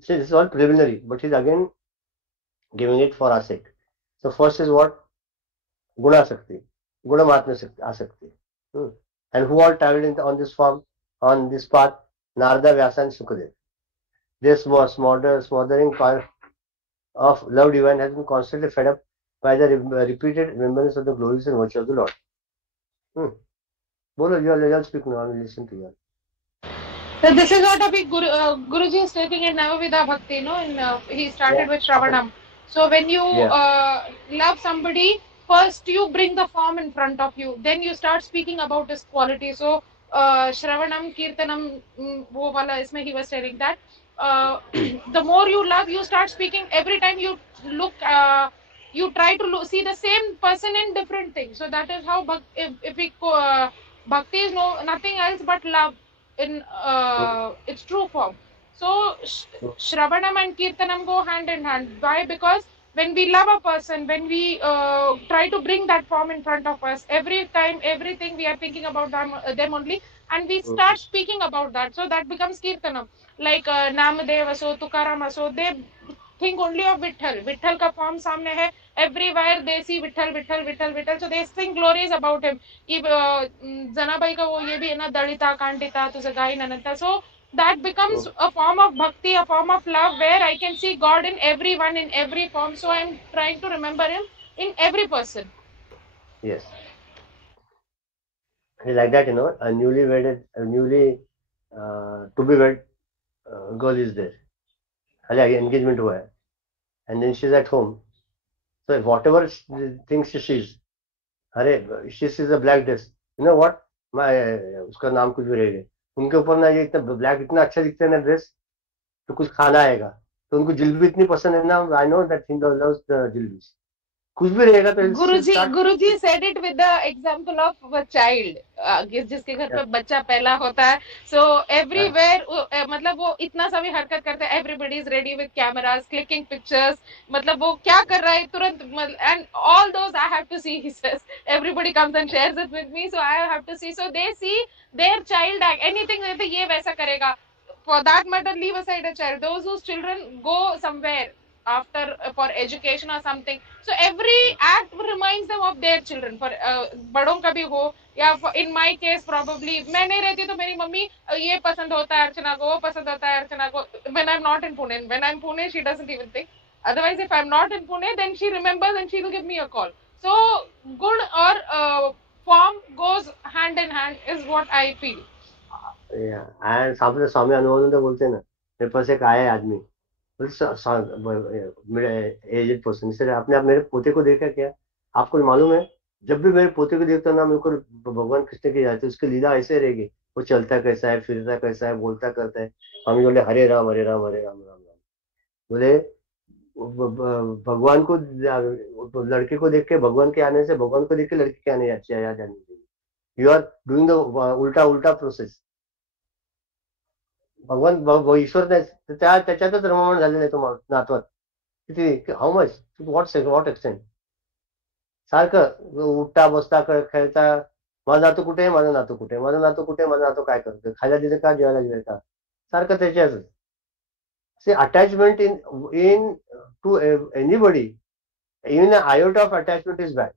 See, this is all preliminary, but he's again giving it for our sake. So first is what? Gunasakti, Gunamatma Asakti. And who all traveled on this path? Narada, Vyasa, and Sukadev. This smothering fire of love divine has been constantly fed up by the repeated remembrance of the glories and virtue of the Lord. Bolo, you'll speak now. I will listen to you. So this is what Guruji is taking in Navavida Bhakti, no? He started with Shravanam. So when you love somebody, first you bring the form in front of you, then you start speaking about his quality. So Shravanam, Kirtanam, wo wala isme he was telling that the more you love, you start speaking. Every time you look, you try to see the same person in different things. So that is how Bhakti is nothing else but love in its true form. So Shravanam and Kirtanam go hand in hand. Why? Because when we love a person, when we try to bring that form in front of us, every time, everything we are thinking about them only, and we start speaking about that. So that becomes Kirtanam. Like Namadev aso, Tukaram aso, they think only of Vitthal. Vitthal ka form samne hai. Everywhere they see Vitthal, Vitthal, Vitthal, Vitthal. So they sing glories about him. Janabai ka wo ye bhi na Dalita, Kantita, Tuzagai, Nananta. So that becomes a form of bhakti, a form of love, where I can see God in everyone, in every form. So I'm trying to remember him in every person. Yes. Like that, you know, a newly to be wed girl is there. Engagement hua hai. And then she's at home. So whatever things she sees, she sees a black dress. You know what? उसका नाम कुछ भी रहेगा. उनके ऊपर ना ये इतना ब्लैक इतना अच्छा दिखता है ना ड्रेस, तो कुछ खाना आएगा तो उनको जिलेबी इतनी पसंद है ना. I know that thing loves the jalebi. कुछ भी रहेगा तो गुरुजी said it with the example of a child, जिसके घर पे बच्चा पैदा होता है. So everywhere मतलब वो इतना सा भी हरकत करता है, everybody is ready with cameras, clicking pictures. मतलब वो क्या कर रहा है तुरंत, and all those I have to see, he says. Everybody comes and shares it with me, so I have to see. So they see their child anything, ये वैसा करेगा. For that matter, leave aside a child. Those whose children go somewhere after for education or something, so every act reminds them of their children. For बड़ों का भी हो, या in my case probably मैं नहीं रहती तो मेरी मम्मी ये पसंद होता है अर्चना को, वो पसंद होता है अर्चना को. When I'm not in Pune, when I'm Pune, she doesn't even think. Otherwise, if I'm not in Pune, then she remembers and she will give me a call. So good or form goes hand in hand is what I feel. and स्वामी अनुभवानंद बोलते ना, मेरे पास एक आया है आदमी, aged person, sir आपने आप मेरे पोते को देखा क्या? आपको मालूम है, जब भी मेरे पोते को देखता हूं ना, मेरे को भगवान कृष्ण की जाती है, उसकी लीला ऐसे रहेगी, वो चलता कैसा है, फिरता कैसा है, बोलता करता है। हम बोले हरे राम हरे राम हरे राम राम राम। बोले भगवान को, लड़के को देख के भगवान के आने से, भगवान को देख के लड़के के आने याद आने चाहिए। यू आर डूइंग द उल्टा उल्टा प्रोसेस। भगवान ईश्वर त्याच्यातच रममाण झालेलं आहे तो नातवात. किती, हाऊ मच, व्हॉट एक्सटेंट. सारखं उठता बसता खेळता, माझा नातू कुठे, माझा नातू कुठे, माझा नातू कुठे, माझा नातू काय करतोय, खायला दिलं का, जेवायला दिलं का, सारखं त्याच्याच. Say attachment into anybody, even iota of attachment is bad.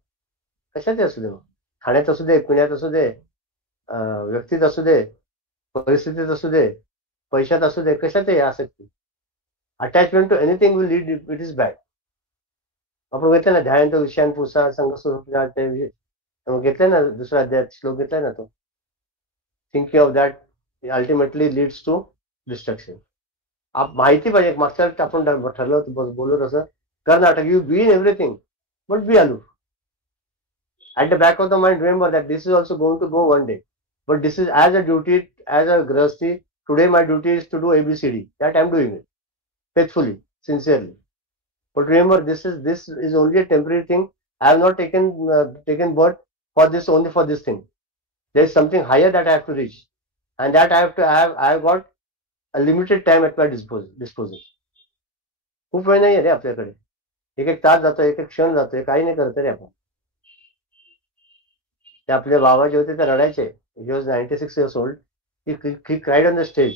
कशाचे असू दे, मग खाण्यात असू दे, पिण्यात असू दे, व्यक्तीत असू दे, परिस्थितीत असू दे, पैशात असू दे, कशात आहे आसक्ती. Attachment to anything will lead, it is bad. आपण घेतलं ना ध्यान तो विषयान पुसा संघ स्वरूप घेतलंय ना, दुसरा अध्याय श्लोक घेतलाय ना तो, thinking of that ultimately leads to destruction. आप माहिती पाहिजे, मागच्या आपण ठरलं होतं, बोललो तसं, कर्नाटक you be in everything but be aloof. At the back of the mind, remember that this is also going to go one day. But this is as a duty, as a grahasti. Today my duty is to do ABCD. That I am doing it faithfully, sincerely. But remember, this is only a temporary thing. I have not taken birth for this, only for this thing. There is something higher that I have to reach, and that I have got a limited time at my disposal. खूप वेळ नाही आहे रे आपल्याकडे. एक एक तास जातो, एक एक क्षण जातोय, काही नाही करत रे आपण. ते आपले बाबा जे होते ते रडायचे. He was 96 years old. He cried on the stage.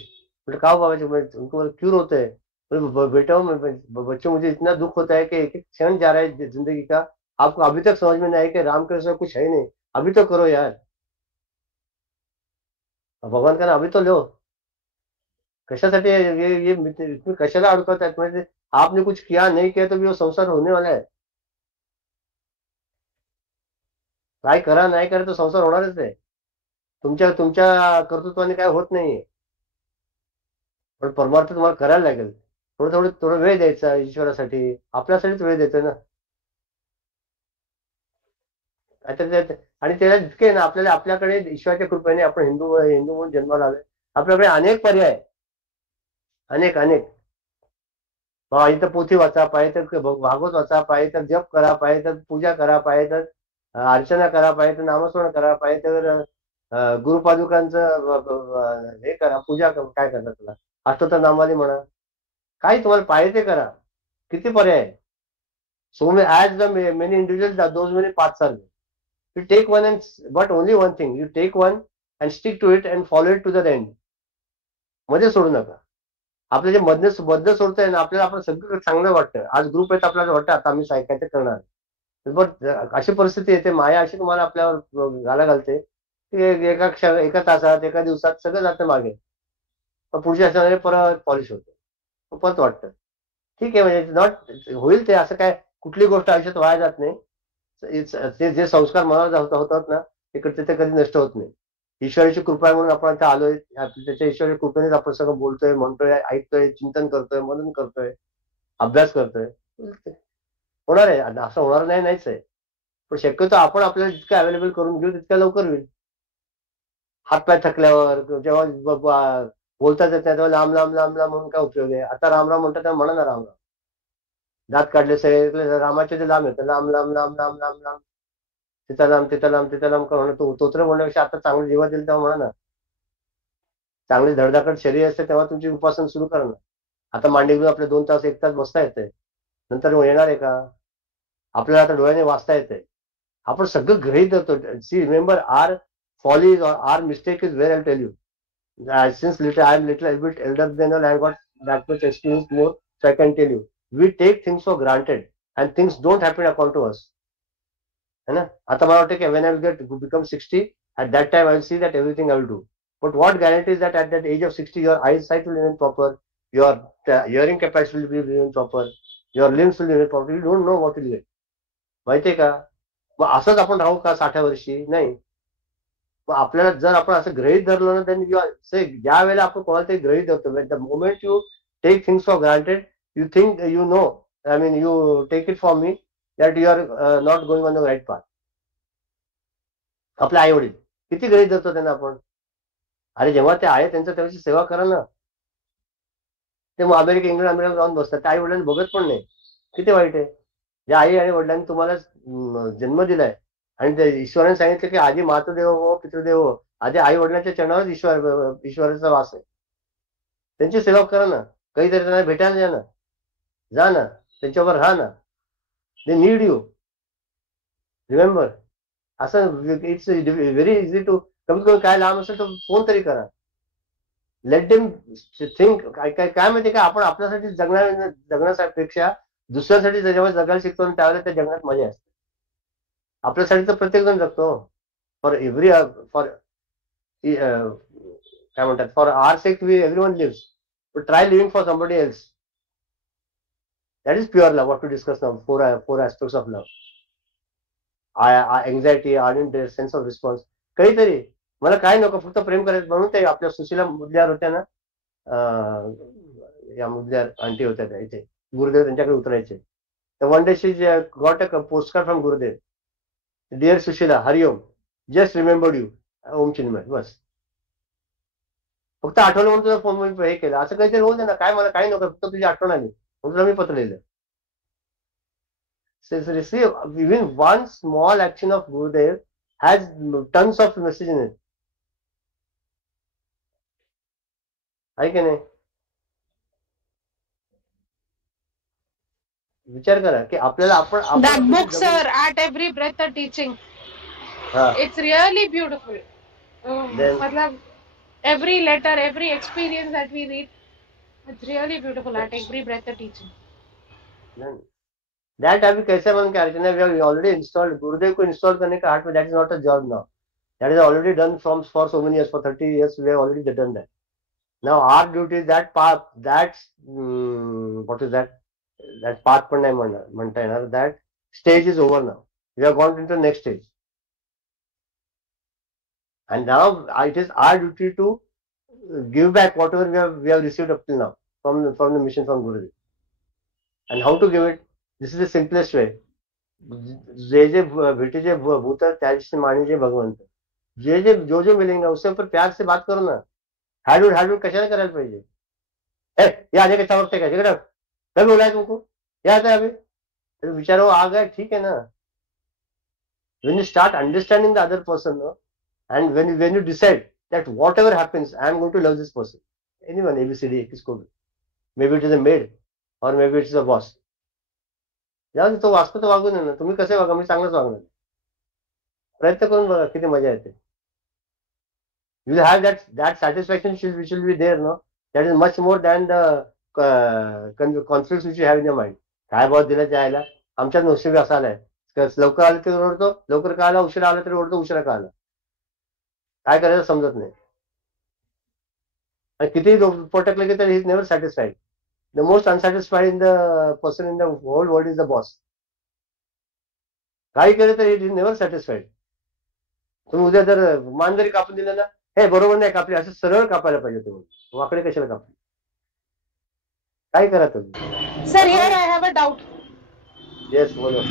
बोले का बाबा जी, उनको क्यों रोते हैं? बोले बेटा बच्चों, मुझे इतना दुख होता है कि एक एक क्षण जा रहा है जिंदगी का, आपको अभी तक समझ में नहीं आया कि राम के सिवा कुछ है नहीं, अभी तो करो यार. भगवान का ना अभी तो लो. कशासाठी ये कशाला अडकवत आहेत? म्हणजे आपने कुछ किया नहीं किया तो भी वो संसार होने वाला है. काय करा नाही करा तो संसार होणारच आहे. तुमच्या तुमच्या कर्तृत्वाने काय होत नाहीये. पण परमार्थ तुम्हाला करायला लागेल. थोडं वेळ द्यायचा ईश्वरासाठी, आपल्यासाठीच वेळ देतोय ना. आणि त्याला जितके ना आपल्याला, आपल्याकडे ईश्वराच्या कृपेने आपण हिंदू म्हणून जन्माला आलोय. आपल्याकडे अनेक पर्याय, अनेक अनेक. इथं पोथी वाचा, पाहिजे तर भागवत वाचा, पाहिजे तर जप करा, पाहिजे तर पूजा करा, पाहिजे तर अर्चना करा, पाहिजे तर नामस्मरण करा, पाहिजे तर गुरुपादुकांचं हे करा, पूजा काय करता तुला, अष्टोत्तर नामावली म्हणा, काही तुम्हाला पाहिजे ते करा. किती पर्याय. So as the many individual, those many paths are. You take one but only one thing. You take one and stick to it and follow it to the end. मध्ये सोडू नका. आपलं जे मधनं सोडतंय ना, आपल्याला आपण सगळं चांगलं वाटतं. आज ग्रुप आहेत, आपल्याला वाटतं आता आम्ही काय करणार. पण अशी परिस्थिती येते, माया अशी तुम्हाला आपल्यावर घाला घालते की एका तासात, एका दिवसात सगळं जातं मागे. पण पुढच्या क्षणाला परत पॉलिश होतं, परत वाटतं ठीक आहे, म्हणजे नॉट होईल ते. असं काय कुठली गोष्ट आयुष्यात वाया जात नाही. ते जे संस्कार मनावर होतात ना, ते कधी नष्ट होत नाही. ईश्वराची कृपा आहे म्हणून आपण आता आलोय. त्याच्या ईश्वराच्या कृपेनेच आपण सगळं बोलतोय, म्हणतोय, ऐकतोय, चिंतन करतोय, मनन करतोय, अभ्यास करतोय. होणार आहे, असं होणार नाहीच आहे. पण शक्यतो आपण आपल्याला जितकं अवेलेबल करून घेऊ तितक्या लवकर होईल. हातपाय थकल्यावर, जेव्हा बोलतात येत नाही तेव्हा लांब लांब लांब लांब म्हणून काय उपयोग आहे. आता रामराम म्हणतात तेव्हा म्हणा ना रामराम. दात काढले सगळे रामाचे ते लांब येतं, लांब लांब लांब लांब लांब लांब, सीताराम सीताराम सीताराम का म्हणा. तोत्र बोलण्यापेक्षा आता चांगलं जीवन दिलं तेव्हा म्हणा ना. चांगली धडधाकट शरीर असते तेव्हा तुमची उपासना सुरू करा ना. आता मांडी घेऊन आपले 2 तास 1 तास बसता येते, नंतर येणार आहे का? आपल्याला आता डोळ्याने वाचता येते. आपण सगळं गृहीत धरतो. See remember, our folly or our mistake is where I'll tell you. Since I am little bit elder than I have got that much experience more, so I can tell you. We take things for granted and things don't happen according to us. है ना? आता मला वाटतं की when I will become 60, at that time I will see that everything I will do. But what guarantees that at that age of 60 your eyesight will remain proper, your hearing capacity will remain proper, your limbs will remain proper. You don't know what will get. माहितीये का? मग असंच आपण राहू का 60 वर्षी? नाही. आपल्याला जर आपण असं गृहीत धरलं ना, then ज्या वेळेला आपण कोणाला तरी गृहीत धरतो, the moment you take things for granted, you think you know, I mean you take it for me that you are not going on the right path. आपले आई वडील किती गृहीत धरतो त्यांना आपण. अरे जेव्हा ते आहे त्यांचं त्याची सेवा करा ना. ते मग इंग्लंड जाऊन बसतात, आई वडिलांनी बघत पण नाही. किती वाईट आहे. ज्या आई आणि वडिलांनी तुम्हाला जन्म दिलाय आणि त्या ईश्वराने सांगितलं की आधी मातृदेव हो पितृदेव हो, आधी आई वडिलांच्या चरणावर ईश्वराचा वास आहे. त्यांची सेवा करा ना. कधीतरी त्यांना भेटायला जा ना, त्यांच्यावर राहा ना. They need you. रिमेंबर, असं इट्स व्हेरी इझी टू. कमीत कमी काय लांब असेल तर फोन तरी करा. Let them think. काय माहिती का, आपण आपल्यासाठी जगण्यापेक्षा दुसऱ्यासाठी जेव्हा जगायला शिकतो आणि त्यावेळेला त्या जगण्यात मजा असते. आपल्यासाठी तर प्रत्येक जण जगतो. फॉर काय म्हणतात, for our sake everyone lives, but try living for somebody else. That is pure love. What to discuss now. Four aspects of love. Anxiety, ardent sense of response. काहीतरी मला काय नको, फक्त प्रेम करायचं. म्हणून ते आपल्या सुशीला मुदलियार होत्या ना, या मुदलियार आंटी होत्या त्या इथे, गुरुदेव त्यांच्याकडे उतरायचे. तर one day she got a postcard from Gurudev. Dear Sushila, Hari Om, just remembered you, Om Chinmay. बस, फक्त आठवलं म्हणून तुझा फोन हे केलं. असं काहीतरी होऊ दे ना. काय मला काही नको, फक्त तुझी आठवण आली म्हणून तुला मी पत्र लिहिलं. Receive even one small action of Gurudev has tons of message in it. आहे की नाही. विचार करा की आपल्याला आपण That book, sir, at every breath a teaching. It's really beautiful. मतलब every letter, every experience that we read, it's really beautiful. At every breath a teaching. That अभी कैसे बन के अर्चना, we have already installed. गुरुदेव को install करने का heart में, that is not a job now. That is already done for so many years. For 30 years we have already done that. Now our duty is that path. That's what is that? That path पण नाही म्हणता येणार. That stage is over now. We have gone into the next stage. And now it is our duty to give back whatever we have received up till now from the mission from Gurudev. And how to give it? This is the simplest way. जे भेटे भूत त्याचे मानिजे भगवंत. जो मिलेंगे उससे ऊपर प्यार से बात करो ना. हैडवुड कशाला करायला पाहिजे. ये आने के वक्त है क्या, कभी बोला है तुमको, ये आता है अभी. विचारो आ गया, ठीक है ना. When you start understanding the other person, no? And when you decide that whatever happens, I am going to love this person, anyone, ABCD, किसको भी, maybe it is a maid or maybe it is a boss. जाऊ तो वाचतो तो वागू नये ना. तुम्ही कसे वागा, मी चांगलंच वागणार. प्रयत्न करून बघा, किती मजा येते. You will have that satisfaction which will be there, no? That is much more than the conflicts which you have in your mind. काय बहुत दिला जायला. आमच्या नशिबी असा आलाय, लवकर आलं तरी ओरडतो, लवकर का आला, उशिरा आला तरी ओरडतो, उशिरा का आला. काय करायचं समजत नाही. आणि किती पटकलं की तरी he is never satisfied. The most unsatisfied in the person in the whole world is the boss. काही केलं तर it is never satisfied. तुम्ही उद्या जर मान जरी कापून दिलं ना, हे बरोबर नाही कापली, असं सरळ कापायला पाहिजे. तुम्ही वाकडे कशाला कापली. काय करा तुम्ही. Sir, here I have a doubt. Yes, बोलो.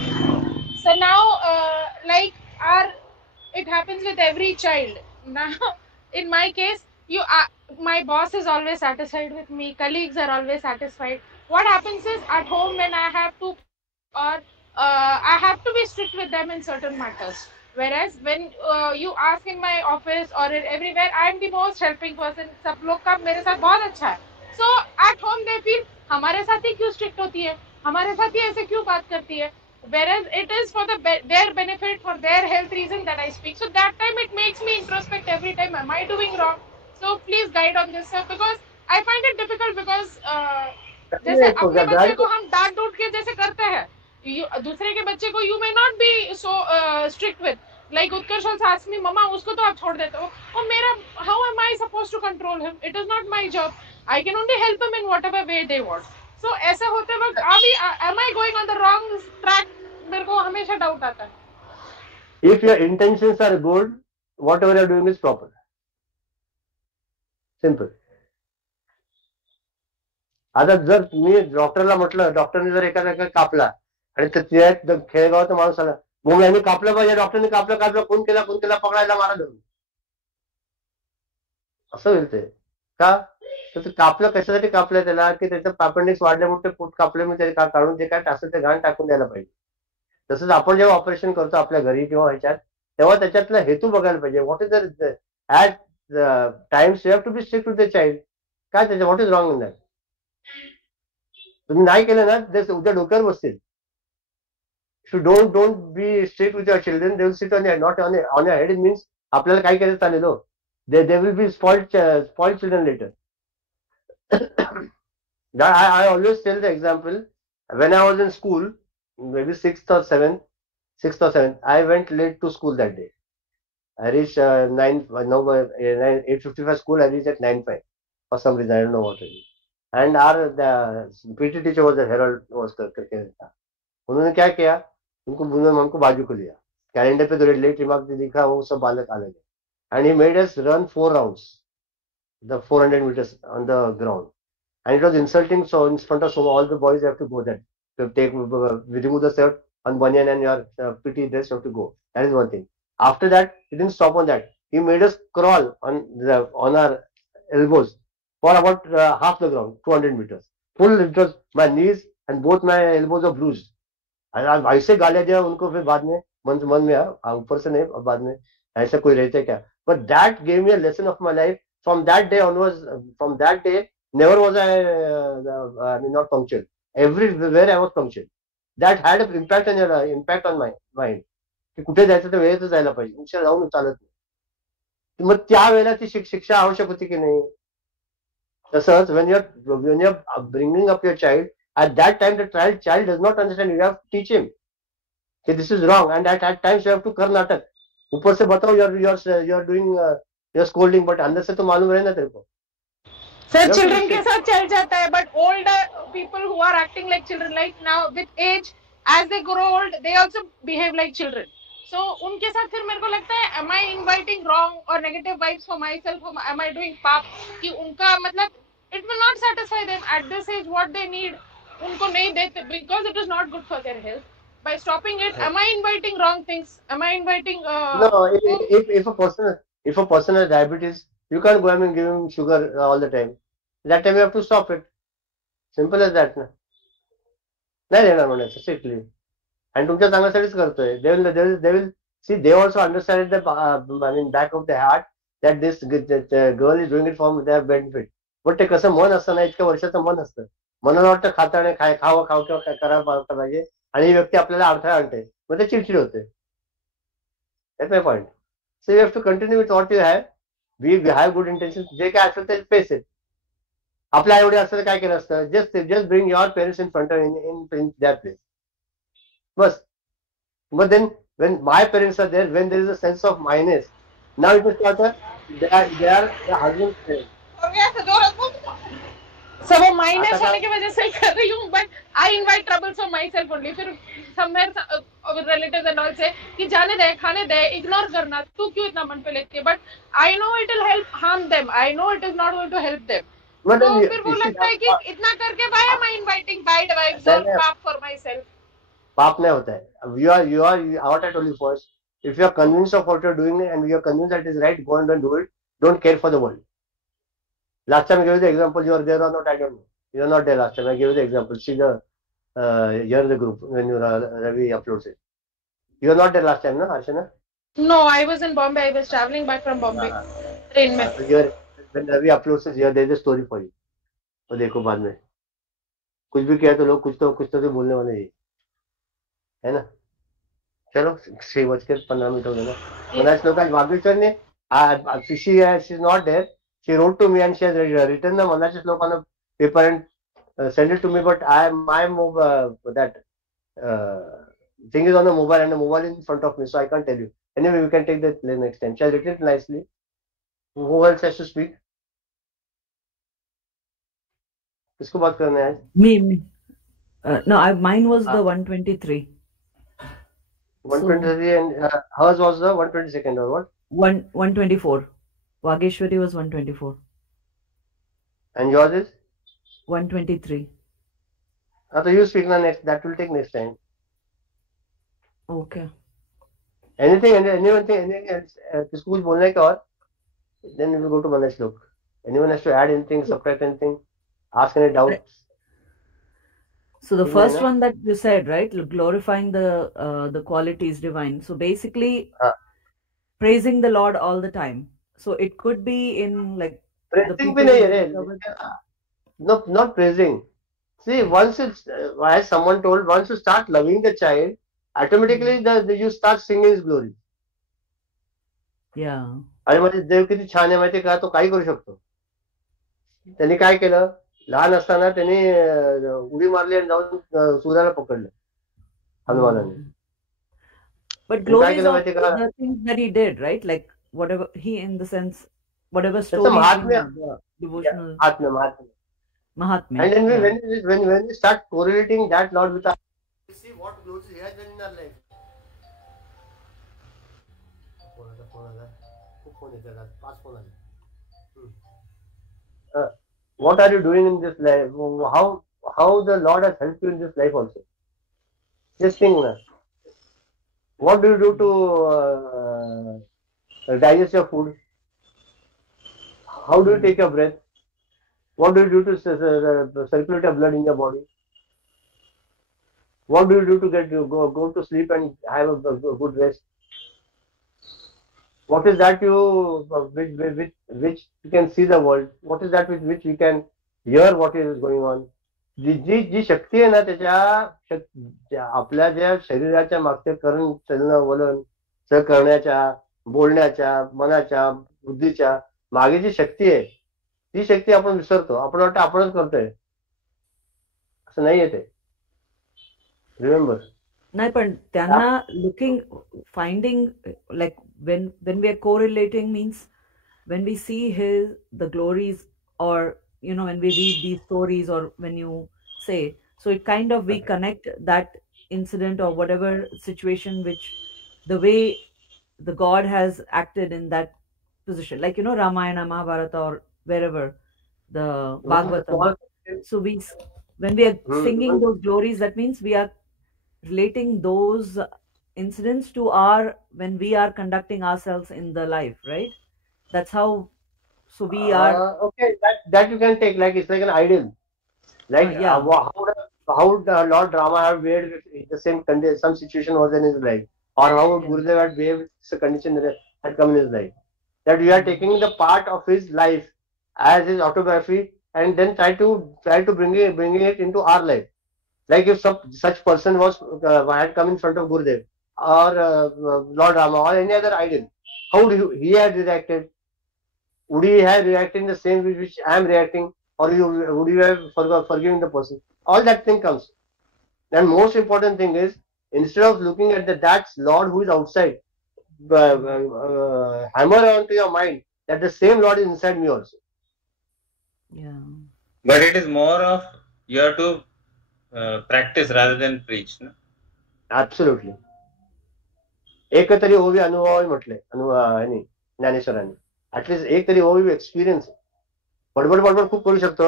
So now, like it happens with every child. Now, in my case, my boss is always satisfied with me. Colleagues are always satisfied. What happens is at home when I have to, or I have to be strict with them in certain matters. Whereas when you ask in my office or everywhere, I am the most helping person. सब लोग का मेरे साथ बहुत अच्छा है. So at home they feel हमारे साथ ही क्यों strict होती है, हमारे साथ ही ऐसे क्यों बात करती है. Whereas it is for their benefit, for their health reason that I speak. So that time it makes me introspect every time. Am I doing wrong? So please guide on this, sir, because I find it difficult because जैसे अपने बच्चे को हम डांट डूट के जैसे करते हैं, दूसरे के बच्चे को you may not be so strict with. Like Utkarsh also asked me, Mama, उसको तो आप छोड़ देते हो. और मेरा, how am I supposed to control him? It is not my job. I can only help him in whatever way they want. So ऐसा होते वक्त अभी am I going on the wrong track? मेरे को हमेशा डाउट आता है. If your intentions are good, whatever you're doing is proper. Simple. आता जर तुम्ही डॉक्टरला म्हटलं, डॉक्टरने जर एखादा कापला आणि त्या खेळगावचा माणूस आला, मग यांनी कापलं पाहिजे, डॉक्टरने कापलं कोण केला पकडायला मारा धरून, असं होईल ते. का तर ते कापलं कशासाठी कापलं त्याला, की त्याचं अपेंडिक्स वाढल्यामुळे ते पोट कापलं, मी ते काढून जे काय असं ते घाण टाकून द्यायला पाहिजे. तसंच आपण जेव्हा ऑपरेशन करतो आपल्या घरी किंवा ह्याच्यात, तेव्हा त्याच्यातला हेतू बघायला पाहिजे. What is the at times you have to be strict with the child. काय त्याच्या what is wrong in that? तुम्ही नाही केलं ना ते उद्या डोक्यावर बसतील. Don't be strict with your children, they will sit on not on your head. It means आपल्याला काय केलं चालेल हो, they will be spoiled children later. I always tell the example, when I was in school, maybe 6th or 7th, I went late to school that day. I reached 8:55 school, I reached at 9:05 for some reason, I don't know what it is. And the PT teacher was a Herald was करके था. उन्होंने क्या किया, हमको बाजू को लिया, calendar पे तो लेट रिमार्क लिखा, वो सब बालक आ लगे, and he made us run 4 rounds, the 400 meters on the ground. And it was insulting, so in front of all the boys have to go there. To remove the shirt on banyan and your PT dress, you have to go. That is one thing. After that, he didn't stop on that. He made us crawl on our elbows for about half the ground, 200 meters. Full, it was my knees and both my elbows are bruised. ऐसे गालियां दिया उनको, फिर बाद में मन में ऊपर से नहीं, बाद में ऐसा कोई रहते क्या. But that gave me a lesson of my life. From that day onwards, from that day, never was I not punctual. Everywhere I was punctual. That had an impact on my mind. की कुठे जायचं तर वेळेत जायला पाहिजे, उशीर जाऊन चालत नाही. मग त्यावेळेला ती शिक्षा आवश्यक होती की नाही. तसंच when you're bringing up your child, at that time the child does not understand. You have to teach him that this is wrong, and at times you have to कर नाटक. ऊपर से बताओ you're doing you're scolding, but अंदर से तो मालूम रहे ना तेरे को. सर चिल्ड्रन के साथ चल जाता है, but older people who are acting like children, like now with age, as they grow old, they also behave like children. So उनके साथ फिर मेरे को लगता है, am I inviting wrong or negative vibes for myself, or am I doing पाप, कि उनका मतलब it will not satisfy them at this age what they need, उनको नहीं देते because it is not good for their health. By stopping it, am I inviting wrong things? Am I inviting no, if a person has diabetes, you can't go and give him sugar all the time. That time you have to stop it. Simple as that. नाही देणार म्हणायचं strictly. आणि तुमच्या चांगल्यासाठीच करतोय. They will see, they also understand the back of their heart that this girl is doing it for their benefit. पण ते कसं मन असतं ना, इतक्या वर्षाचं मन असतं, मनाला वाटतं खाताने खावं किंवा करायला पाहिजे, आणि ही व्यक्ती आपल्याला अडथळा आणते, मग ते चिडचिड होते. That's my point. So you have to continue with what you have. We have good intentions. जे काय असेल ते face it. आपल्या एवढे असतं काय केलं असतं, just bring your parents in front of in their place. बस. But then when my parents are there, when there is a sense of minus, now it is what they are the husband's parents. सब वो minus होने की वजह से कर रही हूँ, but I invite troubles for my self only. फिर समवेयर रिलेटिव्स एंड ऑल से कि जाने दे, खाने दे, इग्नोर करना, तू क्यों इतना मन पे लेती है, but I know it will help harm them, I know it is not going to help them. तो फिर वो लगता है कि इतना करके why am I inviting bad vibes और पाप फॉर माई सेल्फ. पाप नहीं होता है. You are what I told you first. If you are convinced of what you are doing and you are convinced that it is right, go and do it. Don't care for the world. Last time I gave you the example, you are there or not, I don't know. You are not there last time. I gave you the example. See here the group when you Ravi uploads it. You are not there last time, no, Archana? No, I was in Bombay. I was traveling back from Bombay. Train में. When Ravi uploads it, here there is a story for you. तो देखो बाद में कुछ भी किया तो लोग कुछ तो बोलने वाले ही है ना. चलो 6:15 हो गए. मनाज लोग आज वागेश्वर ने she is not there. She wrote to me and she has written the Mana's Slok on a paper and send it to me, but my that thing is on the mobile and the mobile is in front of me, so I can't tell you. Anyway, we can take that next time. She has written it nicely. Who else has to speak? किसको बात करना है? Me. No, mine was the 123. 123 and hers was the 122nd or what? 124. Vageshwari was 124. And yours is? 123. So you speak now next. That will take next time. Okay. Anything else? किसको कुछ बोलना है क्या और? Then we will go to Manoj Lok. Anyone has to add anything, subtract anything, ask any doubts? So the first one that you said, right, glorifying the qualities divine. So basically, praising the Lord all the time. So it could be in like praising bhi nahi hai. No, not praising. See, once it's as someone told, once you start loving the child, automatically you start singing his glory. Yeah. अरे माझे देव किती छान आहे माहिती का, तो काही करू शकतो. त्यांनी काय केलं, लहान असताना त्यांनी उडी मारली आणि जाऊन सूर्याला पकडलं हनुमानाने. But glory is also the things that he did, right? Like whatever he, in the sense, whatever story, devotional Mahatmya. And then when we start correlating that Lord with our, we see what glory he has done in our life. What are you doing in this life? How the Lord has helped you in this life also? Just think, what do you do to digest your food? How do you take your breath? What do you do to circulate your blood in your body? What do you do to go to sleep and have a good rest? What is that with which you can see the world? What is that with which we can hear what is going on? जी शक्ती आहे ना, त्याच्या आपल्या ज्या शरीराच्या मागच्या करण चलन वलन सह करण्याच्या, बोलण्याच्या, मनाच्या, बुद्धीच्या मागे जी शक्ती आहे, ती शक्ती आपण विसरतो. आपण वाटतं आपणच करतोय, असं नाही आहे ते. रिमेंबर. नाही, पण त्यांना finding like when we are correlating means when we see the glories, or when we read these stories, or when you say, so it kind of, we connect that incident or whatever situation, which the way the God has acted in that position, like Ramayana, Mahabharata, or wherever, the Bhagavatam. So when we are singing those glories, that means we are relating those incidents to when we are conducting ourselves in the life, right? That's how. So we are okay. That you can take, like it's like an ideal, like how the Lord Rama have behaved with the same condition, some situation was in his life, or how Gurudev had behaved with the condition that had come in his life. That we are taking the part of his life as his autobiography, and then try to bringing it into our life. Like if such person had come in front of Gurudev or Lord Rama or any other ideal, how he had reacted? Would he have reacted in the same way which I am reacting, or would you have forgiven the person? All that thing comes. And most important thing is, instead of looking at that Lord who is outside, hammer onto your mind that the same Lord is inside me also. Yeah. But it is more of you have to practice rather than preach. No? Absolutely. एक तरी होवी अनुभव म्हटले ज्ञानेश्वरांनी. At least एक तरी होवी experience. बडबड खूप करू शकतो.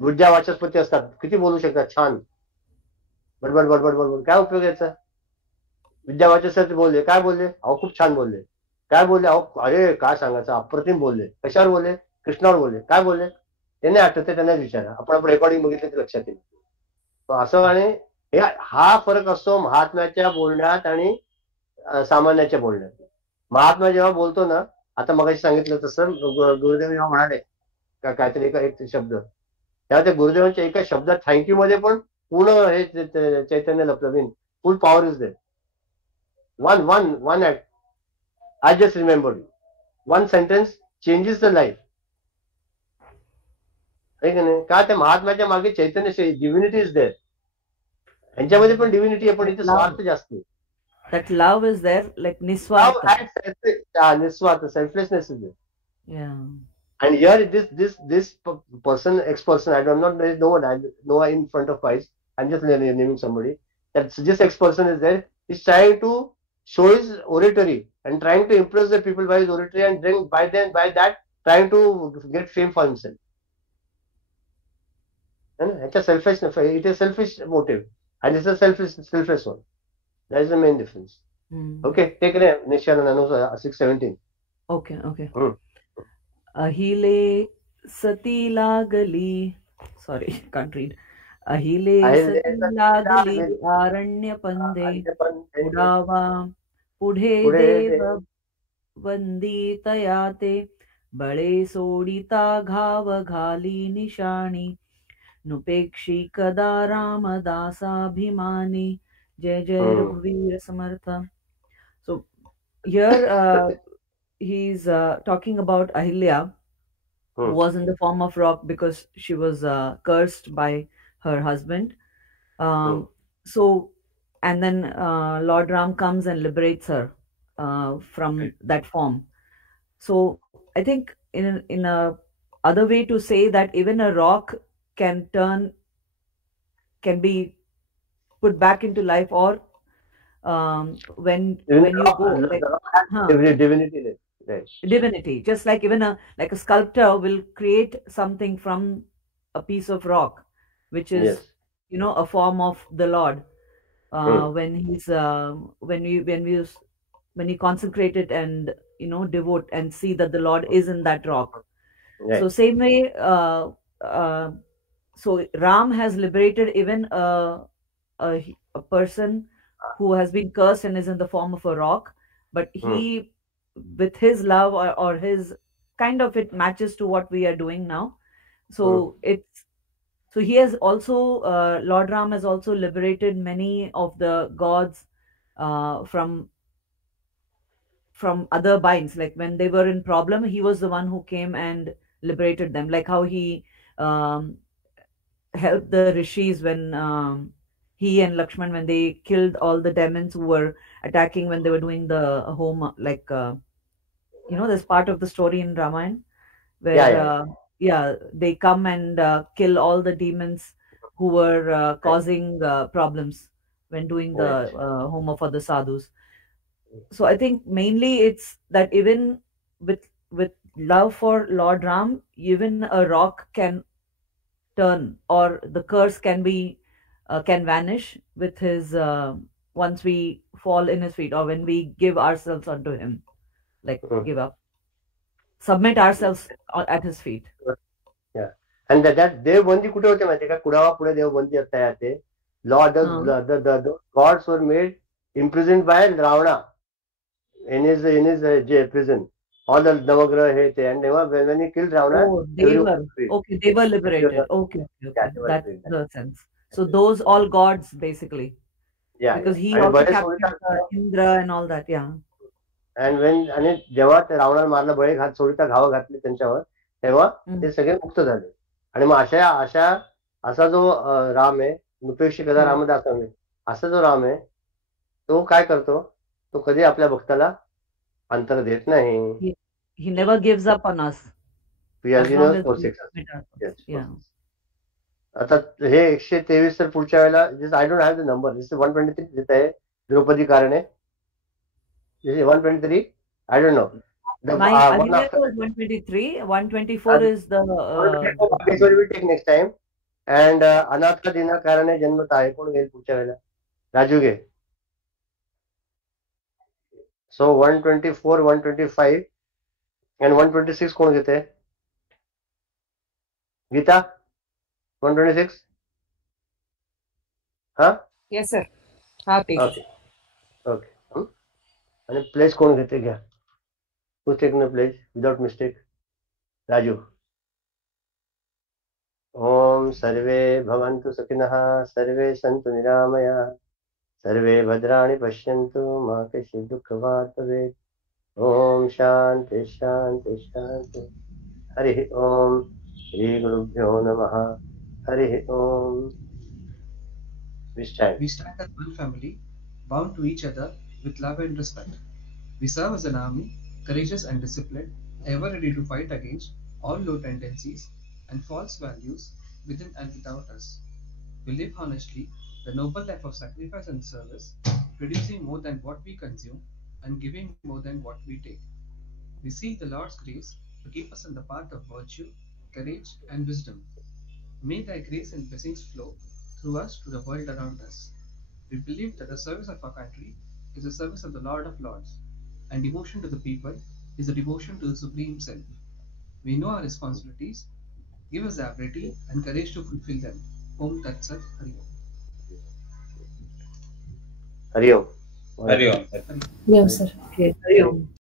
बुद्ध्या वाचस्पती असतात, किती बोलू शकतात छान. बडबड काय उपयोग याचा? विद्या वाचस्पती बोलले, काय बोलले? अहो खूप छान बोलले. काय बोलले? अहो अरे काय सांगायचं, अप्रतिम बोलले. कशावर बोलले? कृष्णावर बोलले. काय बोलले? त्यांनी आठवते, त्यांना विचारा. आपण रेकॉर्डिंग बघितलं तर लक्षात येईल. असं आणि हा फरक असतो महात्म्याच्या बोलण्यात आणि सामान्याच्या बोलण्यात. महात्मा जेव्हा बोलतो ना, आता मगाशी सांगितलं तसं गुरुदेव जेव्हा म्हणाले काहीतरी एक शब्द, तेव्हा त्या गुरुदेवांच्या एका शब्दात थँक्यू मध्ये पण पूर्ण हे चैतन्य लपलं. Full power is there. One act. I just remember one sentence changes the life. का त्या महात्म्याच्या मागे चैतन्य डिव्हिनिटी इज देयर. यांच्यामध्ये पण डिव्हिनिटी आहे, पण इथे स्वार्थ जास्त आहे. That love is there, like niswartha. Niswartha, selflessness is there. Yeah. And here this person, ex-person, I don't know one, I know in front of eyes, I'm just naming somebody. That this ex-person is there. He's trying to show his oratory and trying to impress the people by his oratory, and then by that trying to get fame for himself. It's a selfish, it is selfish motive, and it's a selfish one. That is the main difference. Okay, take it, Nishananda, 6:17. Okay. Hmm. Ahile sati lagali. Sorry, can't read. Ahile Ahile sati sati lagali lagali. aranya pande udava पुढे पुढे देव वंदितयाते बळे सोडिता घाव घाली निशाणी नुपेक्षी कदा रामदासाभिमानी जय जय रघुवीर समर्थ. So here he's talking about Ahilya, who was in the form of rock because she was cursed by her husband. So, and then Lord Ram comes and liberates her from that form. So I think in a other way to say that even a rock can be put back into life, or when you go divinity. Right. Divinity, just like even a sculptor will create something from a piece of rock, which is a form of the Lord. When he's when you consecrate it and devote and see that the Lord is in that rock. Right. So same way, so Ram has liberated even a person who has been cursed and is in the form of a rock, but he with his love or his kind of, it matches to what we are doing now. So so he has also Lord Ram has also liberated many of the gods from other binds. Like when they were in problem, he was the one who came and liberated them, like how he helped the rishis when he and Lakshman, when they killed all the demons who were attacking when they were doing the home, like there's part of the story in Ramayana where they come and kill all the demons who were causing problems when doing the home for the sadhus. So I think mainly it's that even with love for Lord Ram, even a rock can turn, or the curse can vanish with his once we fall in his feet, or when we give ourselves unto him, like give up, submit ourselves at his feet. Yeah, and that Deobandi कुठे होते माहिती का? कुडावा पुढे देवबंदी असते ते. Lord, the gods were made imprisoned by Ravana in his prison. All the Navagraha he the, and when he killed Ravana, they were liberated. Okay. That's the sense. So those all gods basically. Yeah. Because he also captured Indra and all that. Yeah. And when जेव्हा ते रावणाला मारलं, बळे घात सोडिता घाव घातली त्यांच्यावर, तेव्हा ते सगळे मुक्त झाले. आणि मग असा जो राम आहे, नुपेक्षी कदा रामदास असा जो राम आहे, तो काय करतो? तो कधी आपल्या भक्ताला अंतर देत नाही. He never gives up on us. आता हे 123 तर पुढच्या वेळेला, I don't have the number, this 123 देत आहे द्रौपदी कारणे. 123, I don't know. Ahilya was 123, 124 is the... we take next time. And अनाथ का दिना कारणे जन्मत आहे, कोण घेईल पुढच्या वेळेला? राजू घे. So 124, 125 and 126 कोण घेते? Gita? 126? Huh? Yes, sir. Okay. आणि प्लेस कोण घेते? घ्या. Who's taking the place without mistake? Raju. ओम सर्वे भवन्तु सुखिनः, सर्वे सन्तु निरामयाः, सर्वे भद्राणि पश्यन्तु, मा कश्चित् दुःखभाग् भवेत्. ओम शांति शांति शांति. हरि ओम. श्री गुरुभ्यो नमः. हरि ओम. We stand as one family, bound to each other with love and respect. We serve as an army, courageous and disciplined, ever ready to fight against all low tendencies and false values within and without us. We live honestly the noble life of sacrifice and service, producing more than what we consume, and giving more than what we take. We seek the Lord's grace to keep us on the path of virtue, courage, and wisdom. May Thy grace and blessings flow through us to the world around us. We believe that the service of our country is the service of the Lord of Lords, and devotion to the people is a devotion to the Supreme Self. We know our responsibilities. Give us the ability and courage to fulfill them. Om Tat Sat Hari Om. Hari Om. Hari Om. Yeah, sir. Okay, Hari Om.